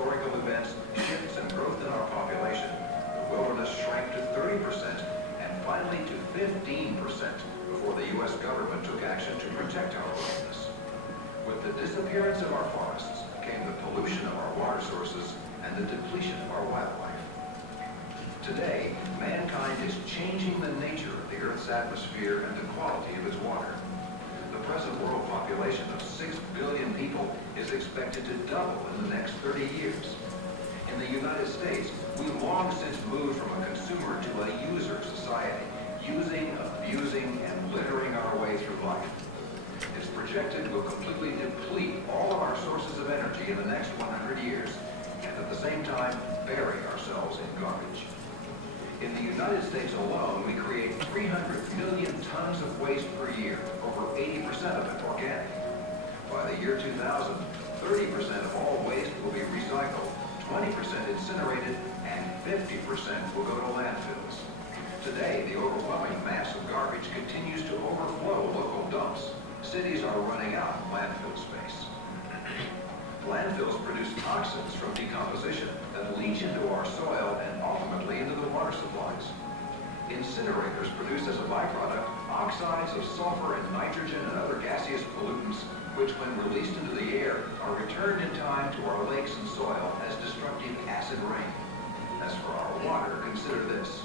historical events, shifts, and growth in our population, the wilderness shrank to 30% and finally to 15% before the U.S. government took action to protect our wilderness. With the disappearance of our forests came the pollution of our water sources and the depletion of our wildlife. Today, mankind is changing the nature of the Earth's atmosphere and the quality of its water. The present world population of 6 billion people is expected to double in the next 30 years. In the United States, we've long since moved from a consumer to a user society, using, abusing, and littering our way through life. It's projected we'll completely deplete all of our sources of energy in the next 100 years, and at the same time, bury ourselves in garbage. In the United States alone, we create 300 million tons of waste per year, over 80% of it organic. By the year 2000, 30% of all waste will be recycled, 20% incinerated, and 50% will go to landfills. Today, the overwhelming mass of garbage continues to overflow local dumps. Cities are running out of landfill space. Landfills produce toxins from decomposition that leach into our soil and ultimately into the water supplies. Incinerators produce as a byproduct oxides of sulfur and nitrogen and other gaseous pollutants, which when released into the air are returned in time to our lakes and soil as destructive acid rain. As for our water, consider this.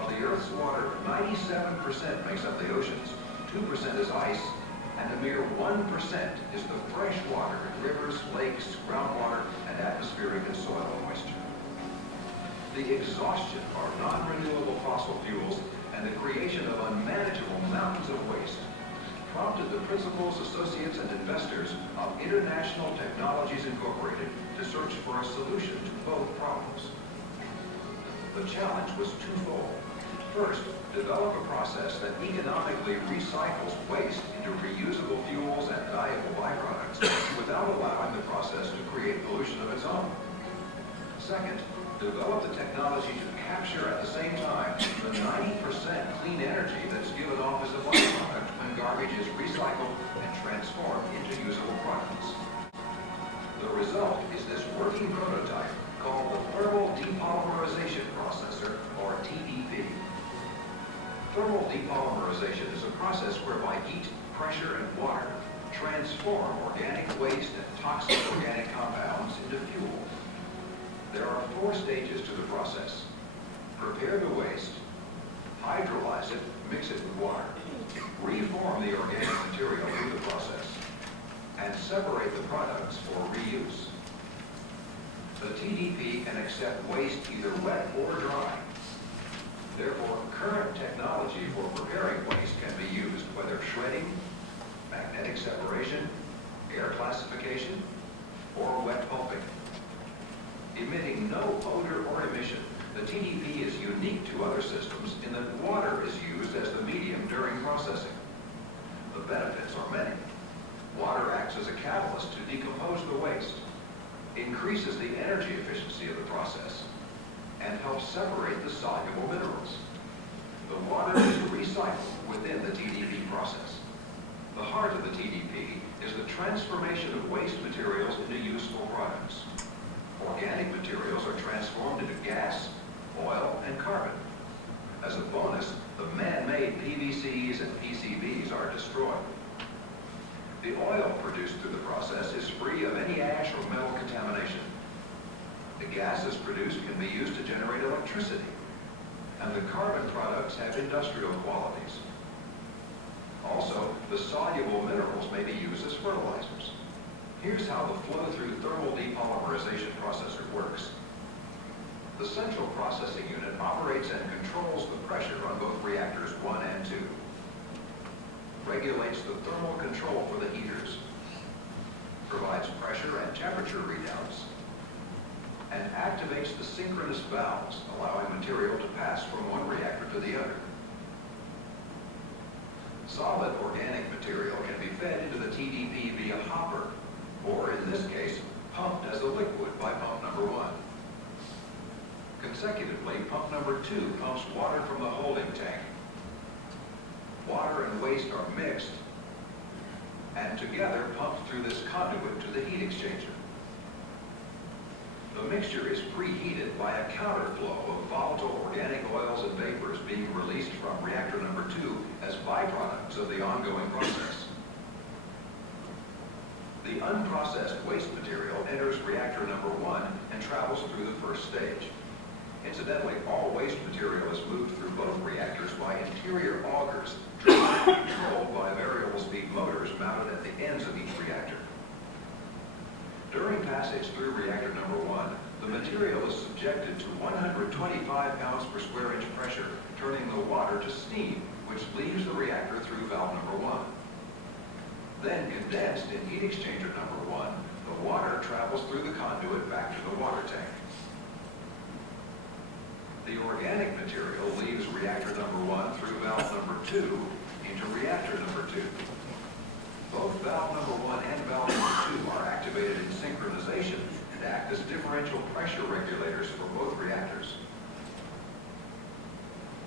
Of the Earth's water, 97% makes up the oceans, 2% is ice, and a mere 1% is the fresh water in rivers, lakes, groundwater, and atmospheric and soil moisture. The exhaustion of our non-renewable fossil fuels and the creation of unmanageable mountains of waste prompted the principals, associates, and investors of International Technologies Incorporated to search for a solution to both problems. The challenge was twofold. First, develop a process that economically recycles waste into reusable fuels and valuable byproducts without allowing the process to create pollution of its own. Second, develop the technology to capture at the same time the 90% clean energy that's given off as a byproduct when garbage is recycled and transformed into usable products. The result is this working prototype called the Thermal Depolymerization Processor, or TDP. Thermal depolymerization is a process whereby heat, pressure, and water transform organic waste and toxic organic compounds into fuel. There are 4 stages to the process. Prepare the waste, hydrolyze it, mix it with water, reform the organic material through the process, and separate the products for reuse. The TDP can accept waste either wet or dry. Therefore, current technology for preparing waste can be used, whether shredding, magnetic separation, air classification, or wet pulping. Emitting no odor or emission, the TDP is unique to other systems in that water is used as the medium during processing. The benefits are many. Water acts as a catalyst to decompose the waste, increases the energy efficiency of the process, and helps separate the soluble minerals. The water is recycled within the TDP process. The heart of the TDP is the transformation of waste materials into useful products. Organic materials are transformed into gas, oil, and carbon. As a bonus, the man-made PVCs and PCBs are destroyed. The oil produced through the process is free of any ash or metal contamination. The gases produced can be used to generate electricity, and the carbon products have industrial qualities. Also, the soluble minerals may be used as fertilizers. Here's how the flow-through thermal depolymerization processor works. The central processing unit operates and controls the pressure on both reactors 1 and 2. Regulates the thermal control for the heaters. Provides pressure and temperature readouts. And activates the synchronous valves, allowing material to pass from one reactor to the other. Solid organic material can be fed into the TDP via hopper, or in this case, pumped as a liquid by pump number 1. Consecutively, pump number 2 pumps water from the holding tank. Water and waste are mixed and together pumped through this conduit to the heat exchanger. mixture is preheated by a counterflow of volatile organic oils and vapors being released from reactor number 2 as byproducts of the ongoing process. The unprocessed waste material enters reactor number 1 and travels through the first stage. Incidentally, all waste material is moved through both reactors by interior augers, driven and controlled by variable speed motors mounted at the ends of each reactor. During passage through reactor number 1, the material is subjected to 125 pounds per square inch pressure, turning the water to steam, which leaves the reactor through valve number 1. Then condensed in heat exchanger number 1, the water travels through the conduit back to the water tank. The organic material leaves reactor number 1 through valve number 2 into reactor number 2. Both valve number 1 and valve number 2 are activated in synchronization and act as differential pressure regulators for both reactors.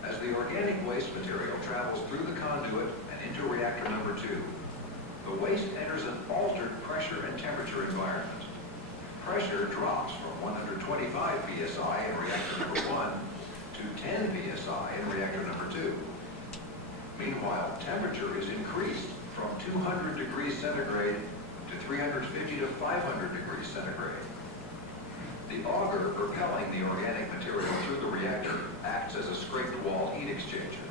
As the organic waste material travels through the conduit and into reactor number 2, the waste enters an altered pressure and temperature environment. Pressure drops from 125 psi in reactor number 1 to 10 psi in reactor number 2. Meanwhile, temperature is increased from 200 degrees centigrade to 350 to 500 degrees centigrade. The auger propelling the organic material through the reactor acts as a scraped wall heat exchanger.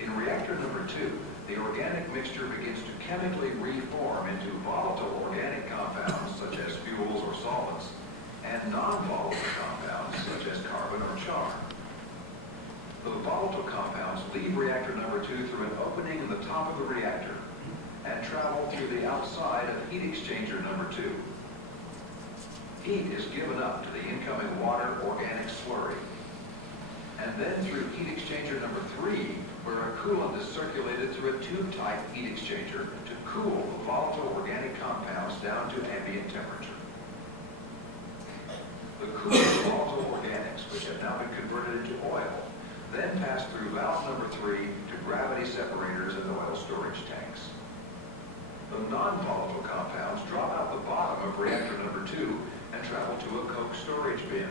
In reactor number 2, the organic mixture begins to chemically reform into volatile organic compounds such as fuels or solvents and non-volatile compounds such as carbon or char. The volatile compounds leave reactor number 2 through an opening in the top of the reactor and travel through the outside of heat exchanger number 2. Heat is given up to the incoming water organic slurry, and then through heat exchanger number 3, where a coolant is circulated through a tube-type heat exchanger to cool the volatile organic compounds down to ambient temperature. The cooled volatile organics, which have now been converted into oil, then pass through valve number 3 to gravity separators and oil storage tanks. The non-volatile compounds drop out the bottom of reactor number 2 and travel to a coke storage bin.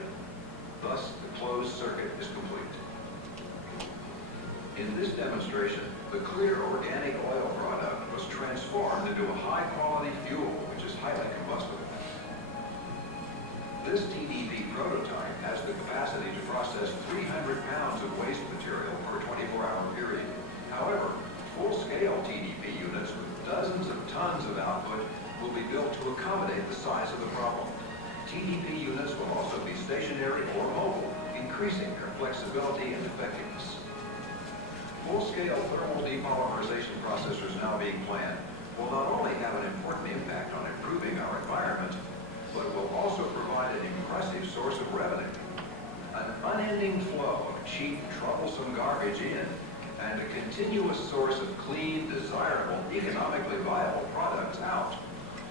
Thus, the closed circuit is complete. In this demonstration, the clear organic oil product was transformed into a high-quality fuel, which is highly combustible. This TDP prototype has the capacity to process 300 pounds of waste material per 24-hour period. However, full-scale TDP units with dozens of tons of output will be built to accommodate the size of the problem. TDP units will also be stationary or mobile, increasing their flexibility and effectiveness. Full-scale thermal depolymerization processors now being planned will not only have an important impact on improving our environment, but will also provide an impressive source of revenue. An unending flow of cheap, troublesome garbage in, and a continuous source of clean, desirable, economically viable products out,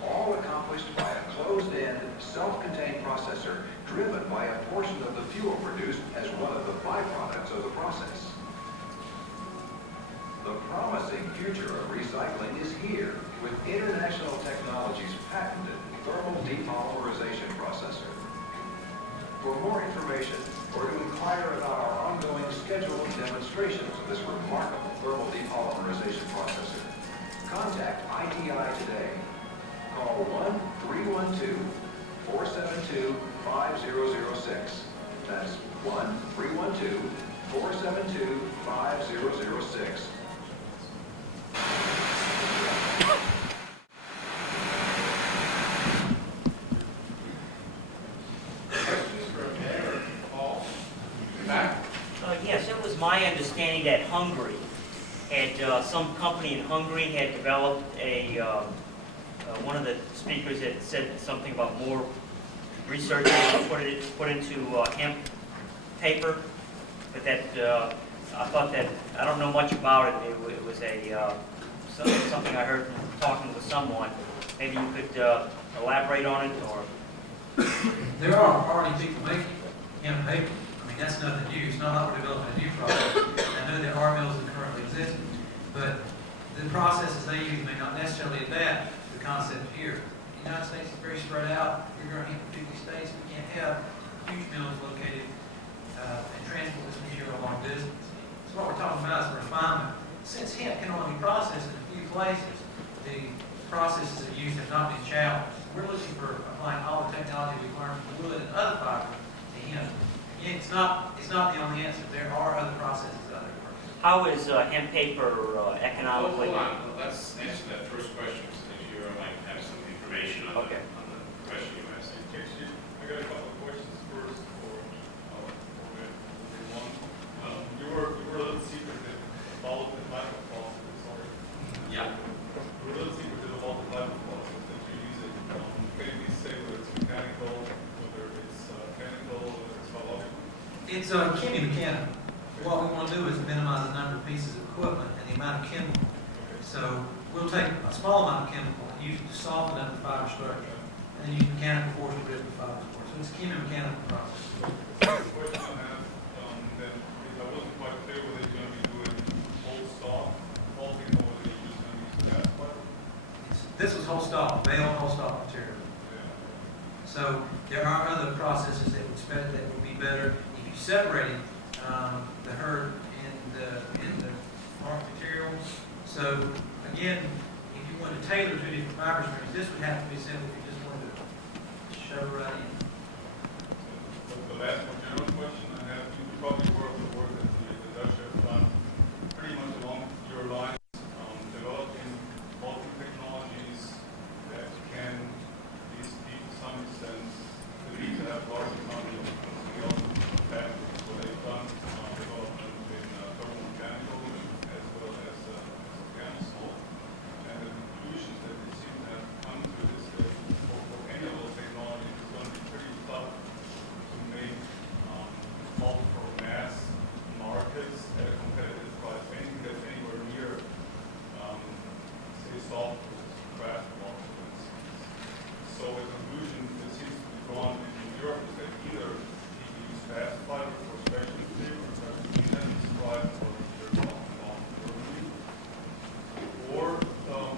all accomplished by a closed-end, self-contained processor driven by a portion of the fuel produced as one of the byproducts of the process. The promising future of recycling is here with International Technologies' patented thermal depolymerization processor. For more information or to inquire about our ongoing scheduled demonstrations of this remarkable thermal depolymerization processor, contact ITI today. Call 1-312-472-5006. That's 1-312-472-5006. Yes, it was my understanding that Hungary had, some company in Hungary had developed a, one of the speakers had said something about more research put into hemp paper, but that, I thought that, I don't know much about it. It was a, something I heard from talking with someone. Maybe you could elaborate on it, or? There are already people making hemp paper. I mean, that's nothing new. It's not like we're developing a new product. I know there are mills that currently exist, but the processes they use may not necessarily adapt to the concept here the United States is very spread out. You're going to hemp in 50 states. We can't have huge mills located and transport this material a long distance. So what we're talking about is refinement. Since hemp can only be processed in a few places, the processes of use have not been challenged. We're looking for applying all the technology we've learned from wood and other fibers to hemp. Again, it's not the only answer. There are other processes out there. How is hemp paper economically? Hold on, let's answer that first question, since you might have some information on Okay. the question you asked. I got a couple of questions first for everyone. You were a little secretive about the type of faucet, sorry. Yeah. You were a little secretive about the type of faucet that you're using. Can you please say whether it's mechanical, whether it's chemical, whether it's biological? It's chemi-mechanical. What we want to do is minimize the number of pieces of equipment and the amount of chemical. Okay. So we'll take a small amount of chemical and use it to soften up the fiber structure, and then use mechanical force to rip the fiber apart. So it's a chemi-mechanical process. The question I have, then, is I wasn't quite clear whether you're going to be doing whole stock faulting or whether you're just going to use gas fiber. This was whole stock, bale whole stock material. Yeah. So there are other processes that would be better if you separated the hurd in the mark material. So again, if you want to tailor two different fiber streams, this would have to be simple if you just wanted to shove right in. So the last one, general question I have, you probably work the work that the Industrial has done pretty much along your lines, developing multiple technologies that can at least be to some extent the need to have large economy of that. So they've done development in thermomechanical as well as mechanical. And the conclusions that they seem to have come to is that for any of those technologies, it's going to be pretty tough to make multiple mass markets at a competitive price. Anything that's anywhere near, say, salt versus craft water, for instance. So a conclusion that seems to be drawn in Europe is that either you use fast fiber for specialty paper, such as inventions for your long or that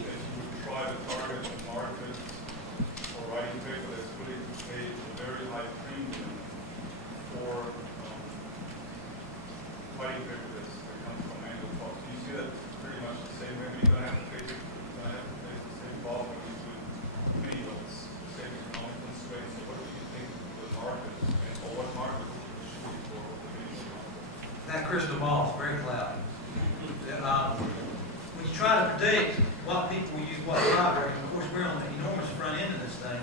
you would try to target a market for writing paper that's willing to pay a very high premium for writing paper that comes from annual cost. Do you see that pretty much the same way? You're going to have to face the same problem with many of the same economic constraints. So what do you think the market, or what market should be for the video market? That crystal ball is very cloudy. When you try to predict what people will use what fiber, and of course we're on the enormous front end of this thing,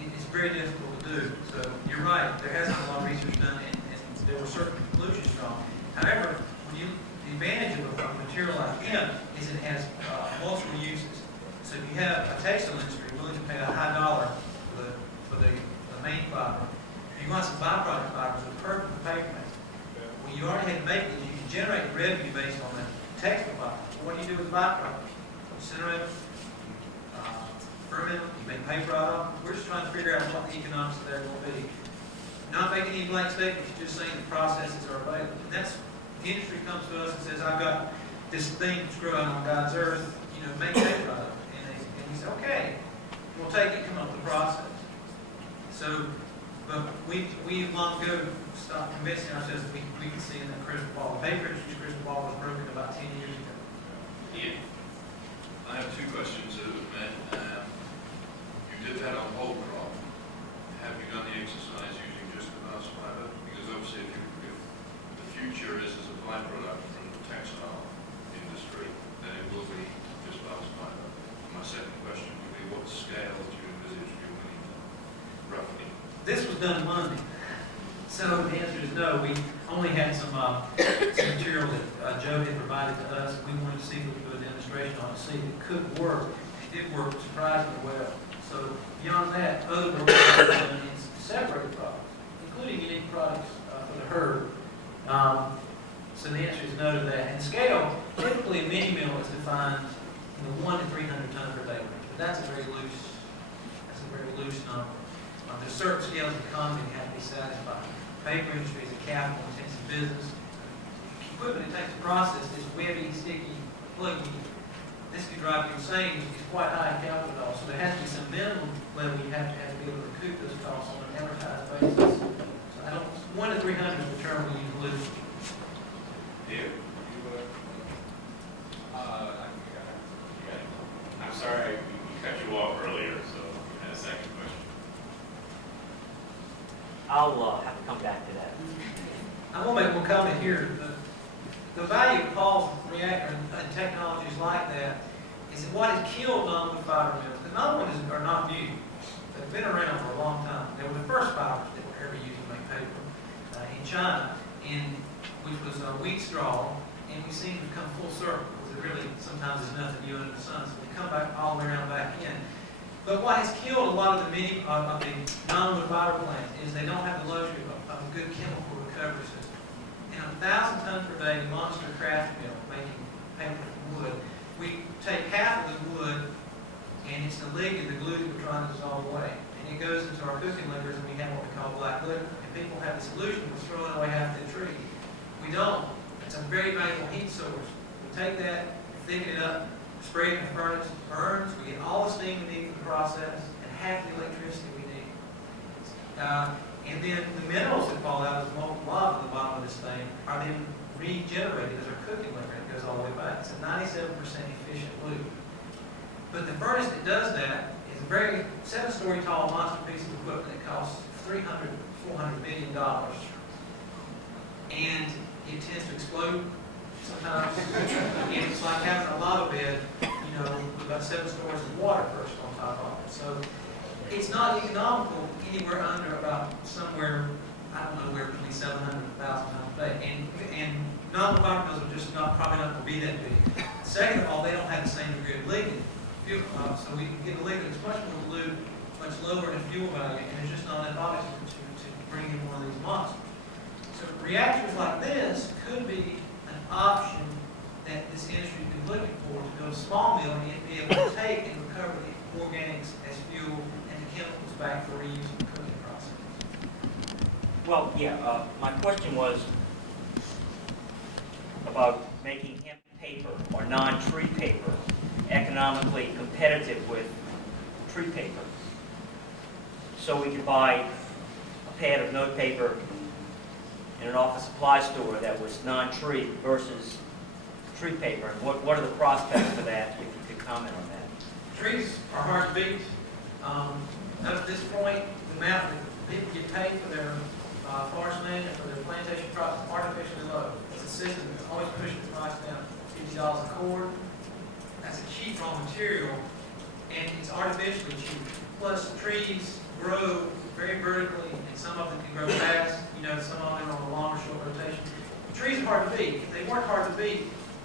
it's very difficult to do. So you're right, there has been a lot of research done, and there were certain conclusions drawn. However, the advantage of a material like hemp is it has multiple uses. So if you have a textile industry willing to pay a high dollar for the main fiber, if you want some byproduct fibers, it's perfect for paper making. Well, you already had to make it. You can generate revenue based on the textile fiber. What do you do with byproducts? Incinerate them, ferment them, you make paper out of them. We're just trying to figure out what the economics of that will be. Not making any blank statements, just saying the processes are available. And that's, the industry comes to us and says, I've got this thing that's growing on God's earth, make paper out of it. And we say, okay, we'll take it, come up with the process. So, but we long ago stopped convincing ourselves that we could see in that crystal ball. The paper industry's crystal ball was broken about 10 years ago. Ian, I have two questions. You did that on whole crop. Have you done the exercise using just the mouse fiber? Because obviously if the future is as a byproduct from the textile industry, then it will be just mouse fiber. My second question would be, what scale do you envisage you need, roughly? This was done Monday. So the answer is no. We only had some material that Joe had provided to us. We wanted to see if we could do a demonstration on it, to see if it could work. It did work surprisingly well. So beyond that, other work we've done is separated products, including unique products for the hurd. So the answer is no to that. And scale, typically a mini mill is defined in the 1 to 300 ton per day range, but that's a very loose number. There's certain scales of economy that have to be satisfied. Paper industry is a capital-intensive business. Equipment that takes to process this webby, sticky, pluggy this could drive you insane, it's quite high in capital costs. So there has to be some minimum level you have to be able to recoup those costs on an amortized basis. So I don't, 1 to 300 is the term we use loose. Yeah. I'm sorry, we cut you off earlier, so you had a second question. I'll have to come back to that. I'm going to make one comment here. The value of pulse reactor and technologies like that is that what has killed non-wood fiber mills. The non-wood are not new. They've been around for a long time. They were the first fibers that were ever used to make paper in China, which was wheat straw, and we seem to come full circle. Because it really, sometimes there's nothing new under the sun, so we come back all the way around back in. But what has killed a lot of the non-wood fiber plants is they don't have the luxury of a good chemical recovery system. In a 1,000 ton per day monster craft mill making paper from wood, we take half of the wood and it's the liquid, the glue that we're trying to dissolve away. And it goes into our cooking liquors and we have what we call black liquor. And people have the solution of throwing away half the tree. We don't. It's a very valuable heat source. We take that, thicken it up, spray it in the furnace, burns, we get all the steam we need for the process and half the electricity we need. And then the minerals that fall out of the molten lava at the bottom of this thing are then regenerated as our cooking liquor, and it goes all the way back. It's a 97% efficient glue. But the furnace that does that is a very 7-story tall monster piece of equipment that costs $300, $400 million. And it tends to explode sometimes. And it's like having a lava bed, with about 7 stories of water burst on top of it. So it's not economical anywhere under about somewhere, I don't know, where between 700 and 1,000 tons a day. And non-wood fiber mills are just probably not going to be that big. Second of all, they don't have the same degree of lignin. So we can get a liquid that's much more dilute, much lower in the fuel value, and there's just not enough oxygen to bring in one of these monsters. So reactors like this could be an option that this industry has been looking for, to build a small mill and be able to take and recover the organics as fuel and the chemicals back for reuse in the cooking process. Well, yeah, my question was about making hemp paper or non-tree paper economically competitive with tree paper. So we could buy a pad of note paper in an office supply store that was non-tree versus tree paper. And what are the prospects for that, if you could comment on that? Trees are hard to beat. Up to this point, the amount that people get paid for their forest land and for their plantation crops is artificially low. It's a system that's always pushing the price down $50 a cord. That's a cheap raw material, and it's artificially cheap. Plus, trees grow very vertically, and some of them can grow fast. Some of them are on a longer, short rotation. Trees are hard to beat. If they weren't hard to beat,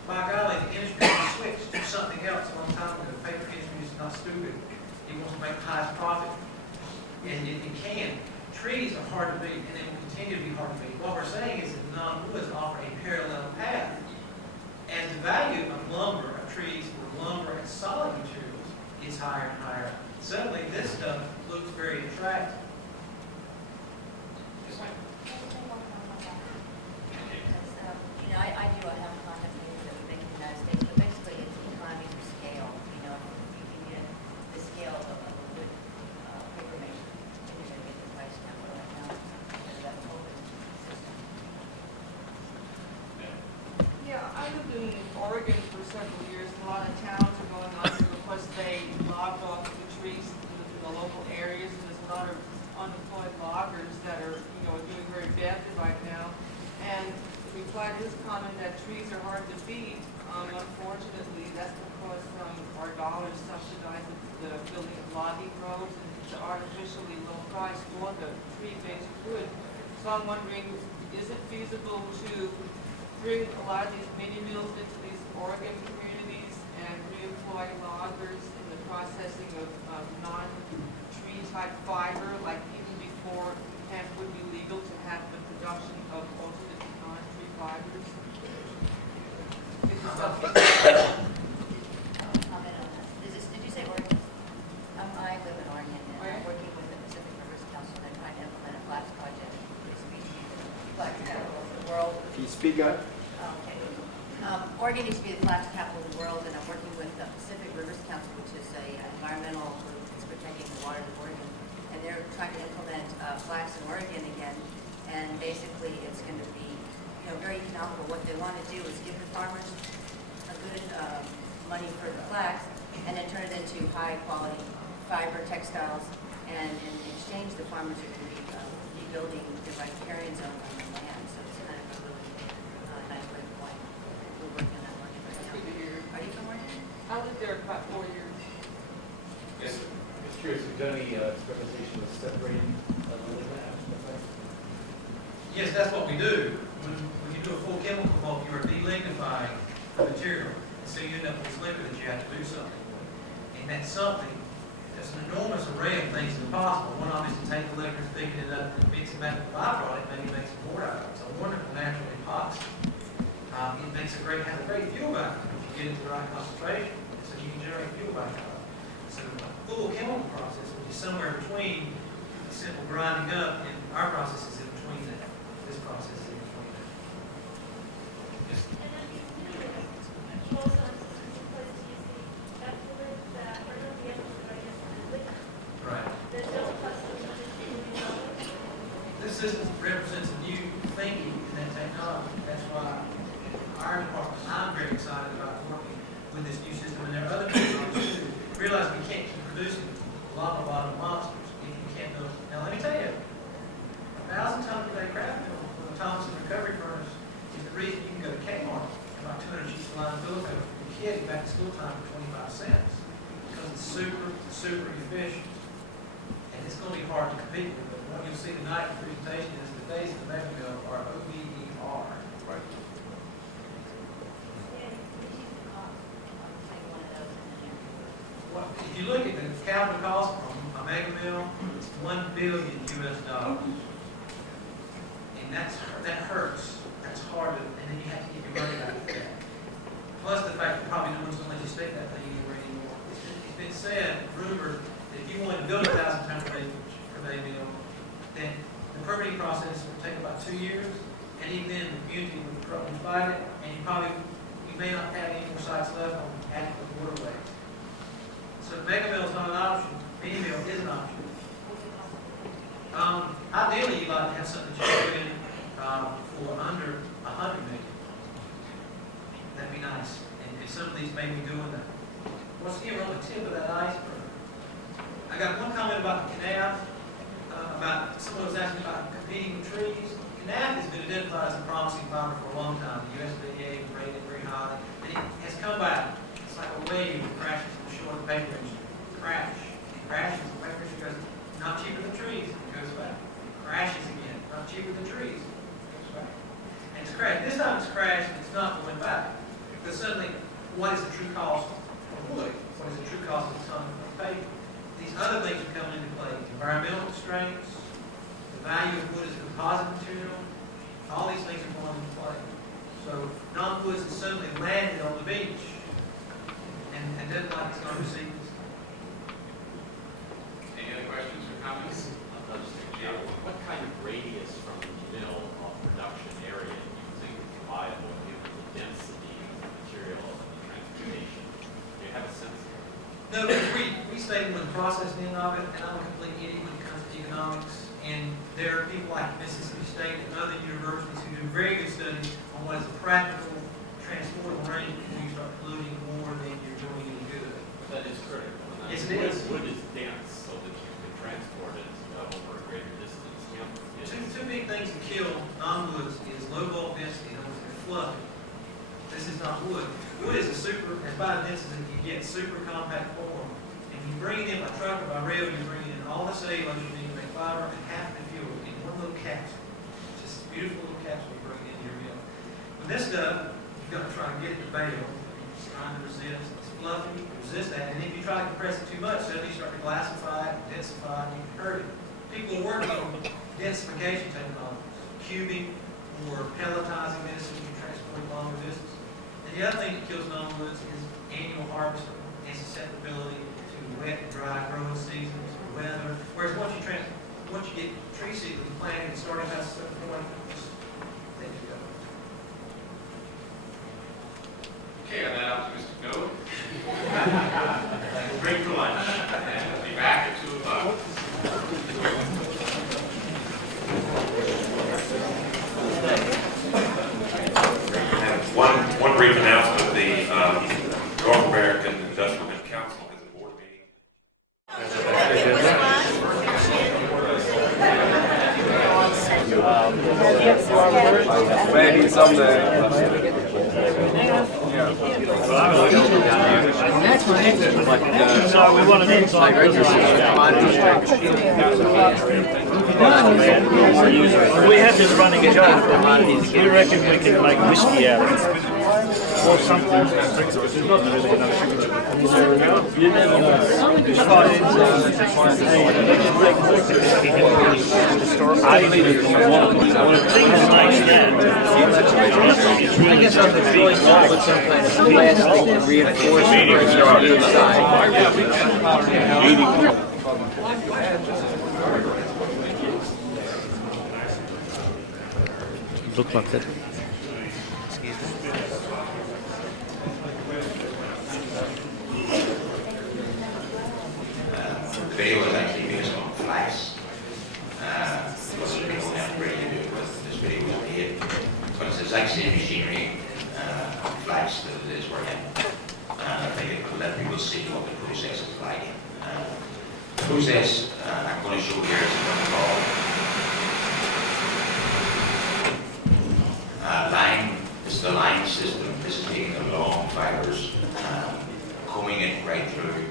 by golly, the industry would switch to something else a long time ago. The paper industry is not stupid. It wants to make the highest profit, and it can. Trees are hard to beat, and they will continue to be hard to beat. What we're saying is that non-woods offer a parallel path. As the value of lumber, of trees, or lumber as solid materials is higher and higher, suddenly this stuff looks very attractive. I do have a concept that we make in the United States, but basically it's economies of scale. If you can get the scale of a wood paper maker, you're going to get the price down right now because of that open system. Yeah, I lived in Oregon for several years. A lot of towns are going under because they logged off the trees in the local areas, and there's a lot of unemployed loggers that are, doing very badly right now. And to reply to his comment that trees are hard to beat, unfortunately, that's because our dollars subsidize the building of logging roads, and it's artificially low price for the tree-based wood. So I'm wondering, is it feasible to bring a lot of these mini mills into these Oregon communities and reemploy loggers in the processing of non-tree type fiber, like even before hemp would be legal to have the production of alternate non-tree fibers? Is this something? Comment on that. Did you say Oregon? I live in Oregon, and I'm working with the Pacific Rivers Council and trying to implement a FLAX project for species, FLAX capital of the world. Can you speak up? Okay. Oregon used to be the flax capital of the world, and I'm working with the Pacific Rivers Council, which is a environmental group that's protecting the waters of Oregon. And they're trying to implement flax in Oregon again. And basically, it's going to be, very economical. What they want to do is give the farmers a good money for the flax, and then turn it into high-quality fiber textiles. And in exchange, the farmers are going to be rebuilding the riparian zone on the land. So it's kind of a really nice way of going. We're working on that one right That's now. good to hear. Are you from Oregon? I lived there about 4 years. Yes, sir. Just curious, have you done any experimentation with separating the land? Yes, that's what we do. When you do a full chemical bulk, you are delignifying the material. And so you end up with this liquid that you have to do something with. And that something, there's an enormous array of things that are possible. One of them is to take the liquid, thicken it up, and mix it back with the byproduct, maybe make some board out of it. It's a wonderful natural epoxy. It makes has a great fuel back if you get it to the right concentration. So you can generate fuel back out of it. So a full chemical process, which is somewhere between a simple grinding up, and our process is in between that. This process is in between that. Yes. And then you also supposed to use the effluent that, or not the effluent, but I guess the liquid. Right. That don't cost $1 million. This system represents a new thinking in that technology. That's why our department, I'm very excited about working with this new system. And there are other technologies too. Realize we can't keep producing a lot of monsters if we can't build. Now let me tell you, 1,000 ton per day craft mill from the Thompson recovery furnace is the reason you can go to Kmart and buy 200 sheets of line bill paper for your kid back to school time for 25 cents. Because it's super efficient. And it's going to be hard to compete with. But what you'll see tonight in the presentation is the days of the mega mill are OBER. Right. If you look at the capital cost from a mega mill, it's $1 billion US. And that hurts. That's hard to, and then you have to get your money back for that. Plus the fact that probably no one's going to let you stick that thing anywhere anymore. It's been said, rumored, that if you wanted to build 1,000 ton per day mill, then the permitting process will take about 2 years, and even then the community would probably fight it, and you may not have any more sites left on adequate waterways. So mega mill is not an option. Mini mill is an option. Ideally, you'd like to have something that you put in for under 100 million. That'd be nice. And some of these may be doing that. Once again, we're on the tip of that iceberg. I got one comment about the CNAF. About someone was asking about competing with trees. CNAF has been identified as a promising fiber for a long time. The USDA rated it very highly, and it has come back. It's like a wave that crashes from the shore of the paper industry. Crash. It crashes. The paper industry goes, not cheaper than trees. It goes back. It crashes again. Not cheaper than trees. It goes back. And it's crashed. This time it's crashed and it's not going back. Because suddenly, what is the true cost of wood? What is the true cost of a ton of paper? These other things are coming into play. Environmental constraints, the value of wood as a composite material, all these things are going into play. So non-woods is suddenly landed on the beach and doesn't like it's going to receive this. Any other questions or comments? What kind of radius from the mill of production area do you think is viable given the density of the material and the transportation? Do you have a sense of it? No, because we stay with the processing of it, and I'm a complete idiot when it comes to economics. And there are people like Mississippi State and other universities who do very good studies on what is a practical transportable range before you start polluting more than you're doing any good. That is critical. And Yes, it is. Wood is dense so that you can transport it over a greater distance. Two big things to kill non-woods is low bulk density, in other words, they're fluffy. This is not wood. Wood is as about as dense as it can get, super compact form. And you bring it in by truck or by rail, you bring in all the cellulose you need to make fiber and half the fuel in one little capsule. Just a beautiful little capsule you bring into your mill. With this stuff, you've got to try to get it to bail. It's trying to resist. It's fluffy, you can resist that. And if you try to compress it too much, suddenly you start to glassify it, densify it, and you can hurt it. People are working on densification technologies, cubing or pelletizing this so you can transport it longer distance. And the other thing that kills non-woods is annual harvest and susceptibility to wet and dry growing seasons, weather. Whereas once you get tree seedlings planted and starting at a certain point, just let it go. One brief announcement: the North American Industrial Hemp Council has a board meeting. Maybe someday. So we want an inside we have this running joke. We reckon we can make whiskey out of it. Or something. There's not really enough sugar. You never know. Look like that. The video was actually based on flax. Wasn't really have really to do with this video was made. But it's the exact same machinery, flax that it is for him. I think it could let people see what the process is like. The process I'm going to show here is what we call line. This is the line system. This is taking the long fibers, combing it right through.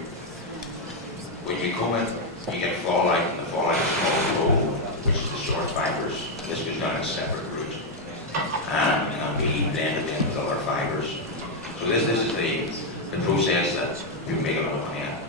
When you comb it, you get fallout, and the fallout is small roll, which is the short fibers. This goes down a separate route, and we blend it in with other fibers. So this is the process that you make a lot of money at.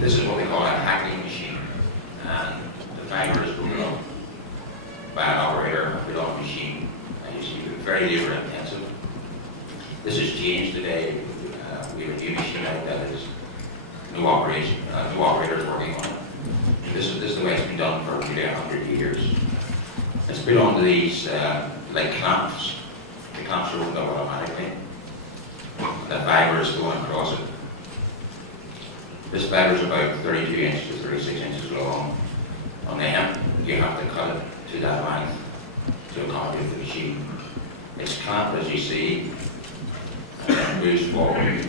This is what we call a hacking machine, and the fiber is broken up by an operator with a machine, and you see it's very labor intensive. This has changed today. We have a new machine out that is new operators working on it. This is the way it's been done for nearly 100 years. It's put onto these like clamps. The clamps are opened up automatically. The fiber is going across it. This fiber is about 32 inches to 36 inches long. On the hemp, you have to cut it to that length to accommodate the machine. It's clamped, as you see, and then moves forward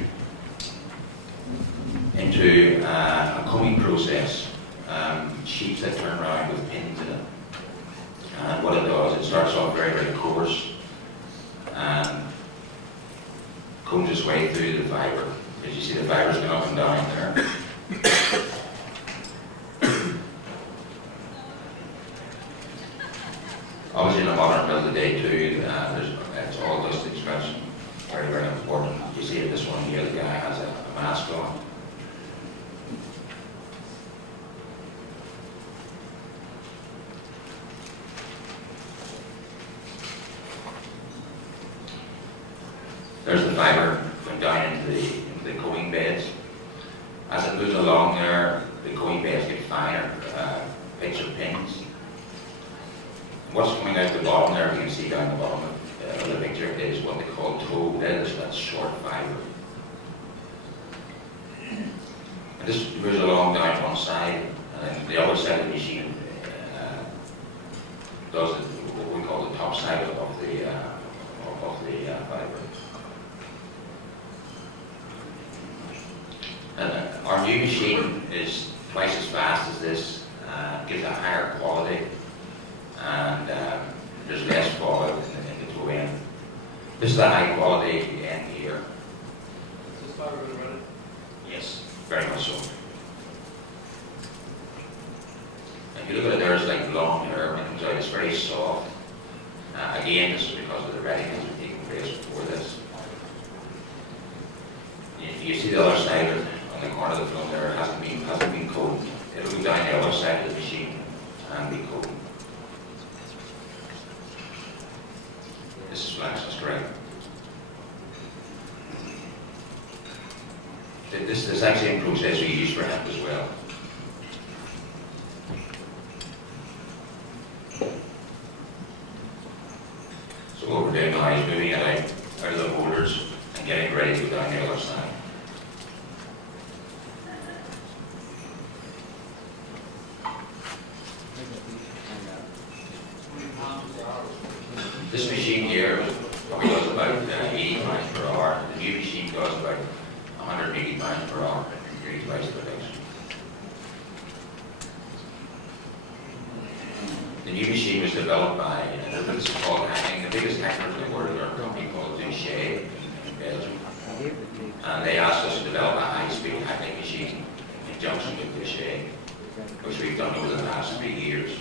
into a combing process. Sheets that turn around with pins in it. And what it does, it starts off very, very coarse and combs its way through the fiber. As you see, the fibers going up and down there. Obviously, in the modern mill today too, it's all dust extraction. Very, very important. You see this one here, the guy has a mask on. There's the fiber going down into the combing beds. As it moves along there, the combing beds get finer, picture pins. What's coming out the bottom there, you can see down the bottom of the picture, is what they call toe. That's short fiber. And this moves along down one side, and then the other side of the machine does what we call the top side of the fiber. Our new machine is twice as fast as this, gives a higher quality, and there's less fallout in the toe end. This is the high quality end here. Is this fiber going to run it? Yes, very much so. If you look at it, there's like long hair when it comes out, it's very soft. Again, this is because of the readiness of taking place before this. You see the other side on the corner of the film there, it has This machine here probably does about 80 miles per hour. The new machine does about 180 miles per hour. Really twice the base. The new machine was developed by it's called hacking. The biggest hackers in the world are a company called Duché in Belgium. And they asked us to develop a high-speed hacking machine in conjunction with Duché, which we've done over the past 3 years.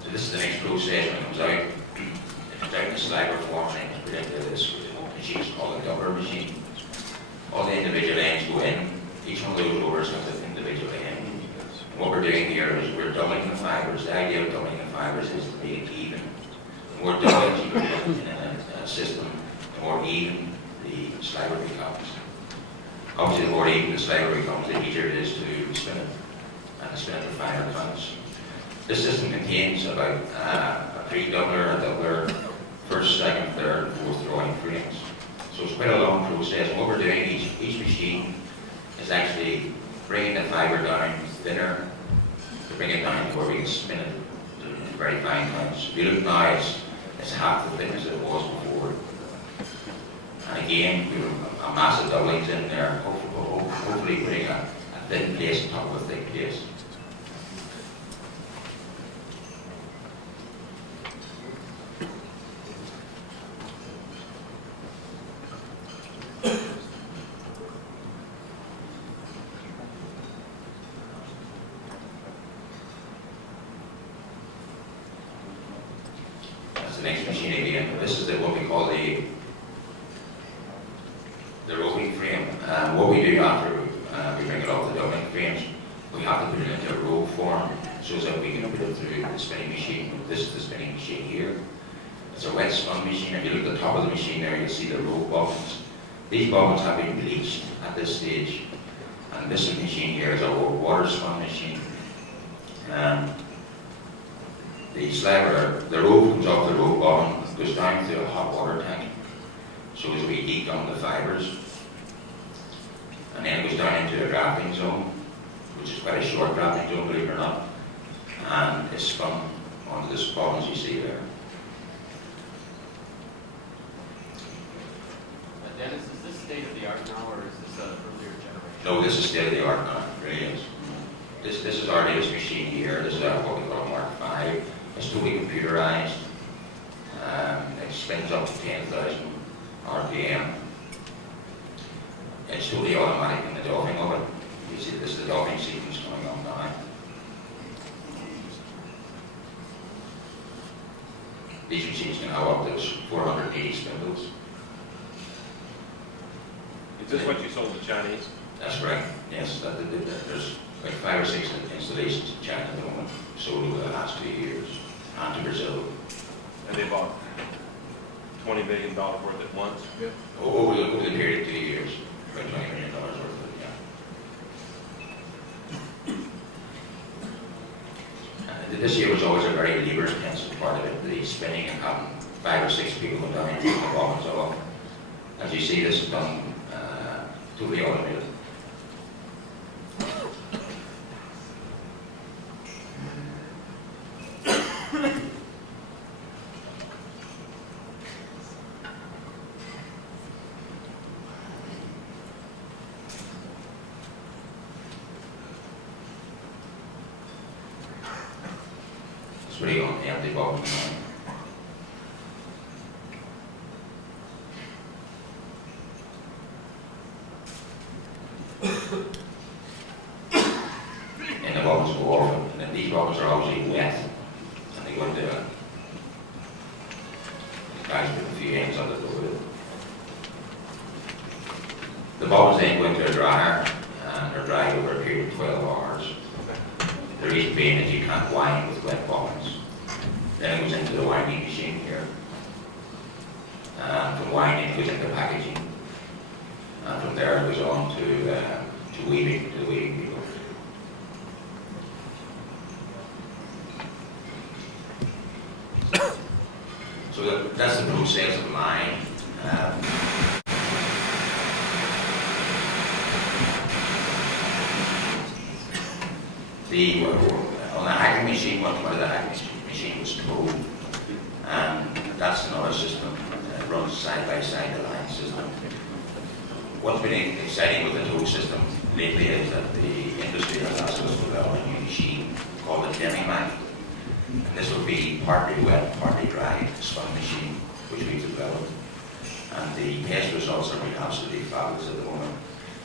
So this is the next process when it comes out. It comes out in the slide form and it's put into this machine. It's called a doubler machine. All the individual ends go in. Each one of those rollers has an individual end. What we're doing here is we're doubling the fibers. The idea of doubling the fibers is to make it even. The more doublings you put in a system, the more even the slider becomes. Obviously, the more even the slider becomes, the easier it is to spin it, and to spin it to finer counts. This system contains about a pre-doubler, a doubler, first, second, third, fourth drawing frames. So it's quite a long process. And what we're doing, each machine is actually bringing the fiber down thinner to bring it down where we can spin it to very fine counts. If you look now, it's half the thickness it was before. And again, we have a massive doublings in there, hopefully putting a thin place on top of a thick place. The next machine again. This is what we call the roping frame. What we do after we bring it off the doubling frames, we have to put it into a roll form so that we can put it through the spinning machine. This is the spinning machine here. It's a wet spun machine. If you look at the top of the machine there, you'll see the roll bobbins. These bobbins have been bleached at this stage. And this machine here is a water spun machine. The slabber, the rope comes off the rope bobbin, goes down to a hot water tank, so as we heat on the fibers, and then it goes down into a grafting zone, which is quite a short grafting zone, believe it or not, and it's spun onto the bobbins you see there. Dennis, is this state of the art now, or is this an earlier generation? No, this is state of the art now, it really is. This is our latest machine here. This is what we call a Mark FIVE. It's totally computerized. It spins up to 10,000 RPM. It's totally automatic in the doffing of it. You see, this is the doffing sequence going on now. These machines can have up to 480 spindles. Is this what you sold to Chinese? That's right. Yes, there's like 5 or 6 installations in China at the moment, sold over the last 2 years, and to Brazil. And they bought $20 million worth at once? Yeah. Over the period of 2 years, about $20 million worth of it, yeah. This year was always a very labor-intensive part of it, the spinning and having 5 or 6 people go down and take the bobbins off. As you see, this is done totally automated. It's really on the empty bobbin now. And the bobbins go off, and then these bobbins are obviously wet, and they go into the guys put a few ends on the fluid. The bobbins then go into a dryer, and they're dried over a period of 12 hours. The reason being is you can't wind with wet bobbins. Then it goes into the winding machine here. And from winding it goes into packaging. And from there it goes on to weaving, to the weaving people. So that's the process of mine. On the hacking machine, what are the hacking machine? machine was towed. And that's another system that runs side by side the line system. What's been exciting with the tow system lately is that the industry has asked us to develop a new machine called the decorticator. And this will be partly wet, partly dry spun machine, which we've developed. And the test results are absolutely fabulous at the moment.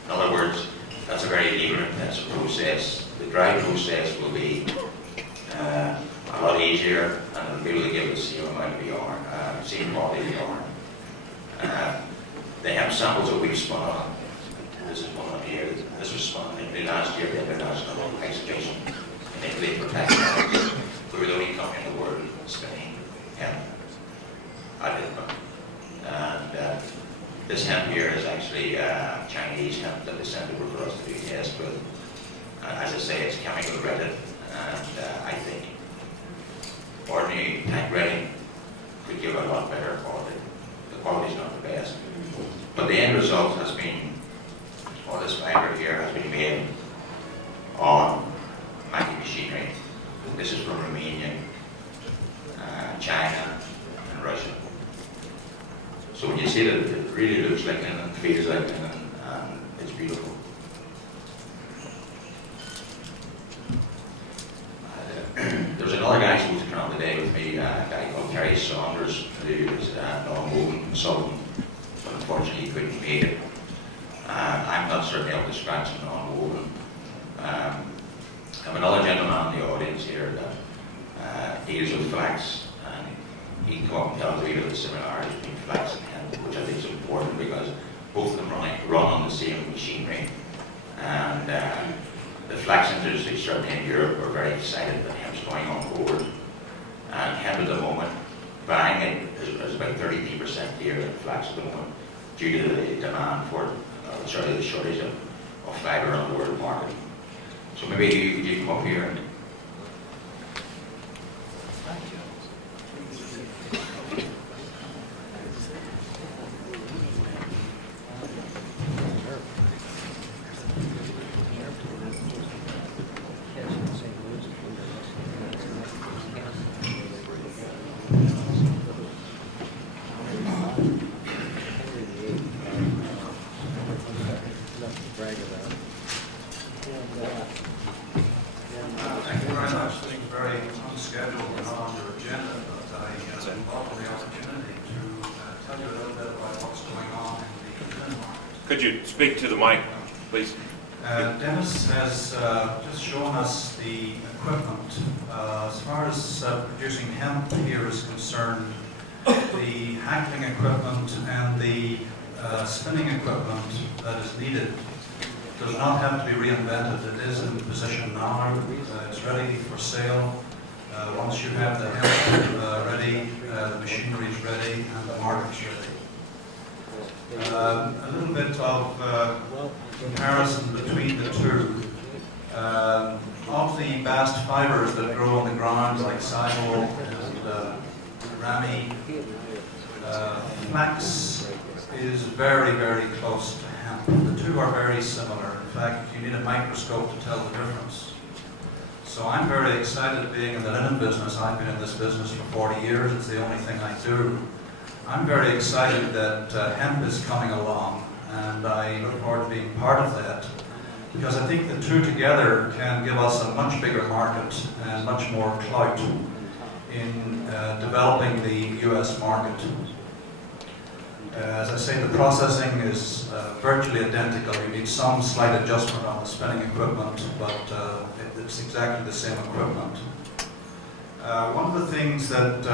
In other words, that's a very labor-intensive process. The dry process will be a lot easier, and it'll be able to give the same amount of yarn, same quality of yarn. The hemp samples that we've spun on, this is one up here. This was spun in Italy last year, the international exhibition in Italy for textiles. We were the only company in the world spinning hemp. I did not. And this hemp here is actually Chinese hemp that they sent over for us to do tests with. As I say, it's chemical redded, and I think ordinary tank redding could give a lot better quality. The quality's not the best. But the end result has been, all this fibre here has been made on Mackie machinery. This is from Romania, China, and Russia. So when you see that, it really looks like linen, feels like linen, and it's beautiful. There's another guy who's coming on today with me, a guy called Terry Saunders, who is a non-woven consultant, but unfortunately he couldn't make it. I'm not certainly up to scratch in non-woven. I have another gentleman in the audience here that deals with flax, and he can come up and tell us a wee bit of the similarities between flax and hemp, which I think is important because both of them run on the same machinery. And the flax industry, certainly in Europe, are very excited that hemp's going on board. And hemp at the moment, buying it is about 33% here in flax at the moment, due to the demand for, the shortage of fibre on the world market. So maybe you come up here and Could you speak to the mic, please? Dennis has just shown us the equipment. As far as producing hemp here is concerned, the hackling equipment and the spinning equipment that is needed does not have to be reinvented. It is in position now. It's ready for sale. Once you have the hemp ready, the machinery is ready, and the market's ready. A little bit of comparison between the two. Of the bast fibres that grow on the ground, like sisal and rami, flax is very, very close to hemp. The two are very similar. In fact, you need a microscope to tell the difference. So I'm very excited being in the linen business. I've been in this business for 40 years. It's the only thing I do. I'm very excited that hemp is coming along, and I look forward to being part of that, because I think the two together can give us a much bigger market and much more clout in developing the US market. As I say, the processing is virtually identical. You need some slight adjustment on the spinning equipment, but it's exactly the same equipment. One of the things that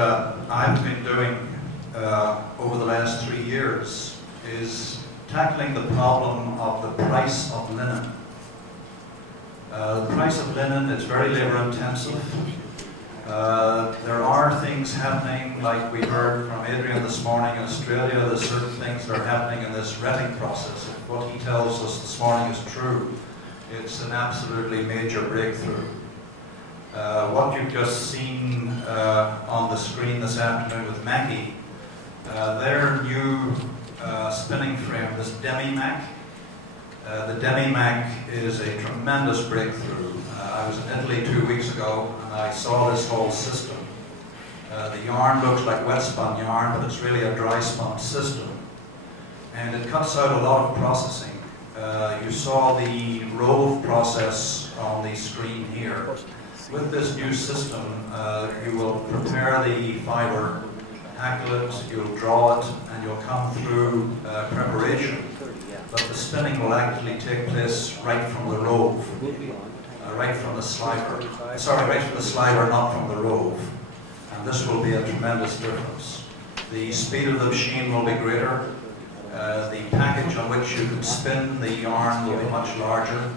I've been doing over the last 3 years is tackling the problem of the price of linen. The price of linen is very labor intensive. There are things happening, like we heard from Adrian this morning in Australia. There's certain things that are happening in this retting process. If what he tells us this morning is true, it's an absolutely major breakthrough. What you've just seen on the screen this afternoon with Mackie, their new spinning frame, this demi-mac. The demi-mac is a tremendous breakthrough. I was in Italy 2 weeks ago, and I saw this whole system. The yarn looks like wet spun yarn, but it's really a dry spun system. And it cuts out a lot of processing. You saw the rove process on the screen here. With this new system, you will prepare the fibre, hackle it, you'll draw it, and you'll come through preparation. But the spinning will actually take place right from the rove, right from the sliver. Sorry, right from the sliver, not from the rove. And this will be a tremendous difference. The speed of the machine will be greater. The package on which you can spin the yarn will be much larger,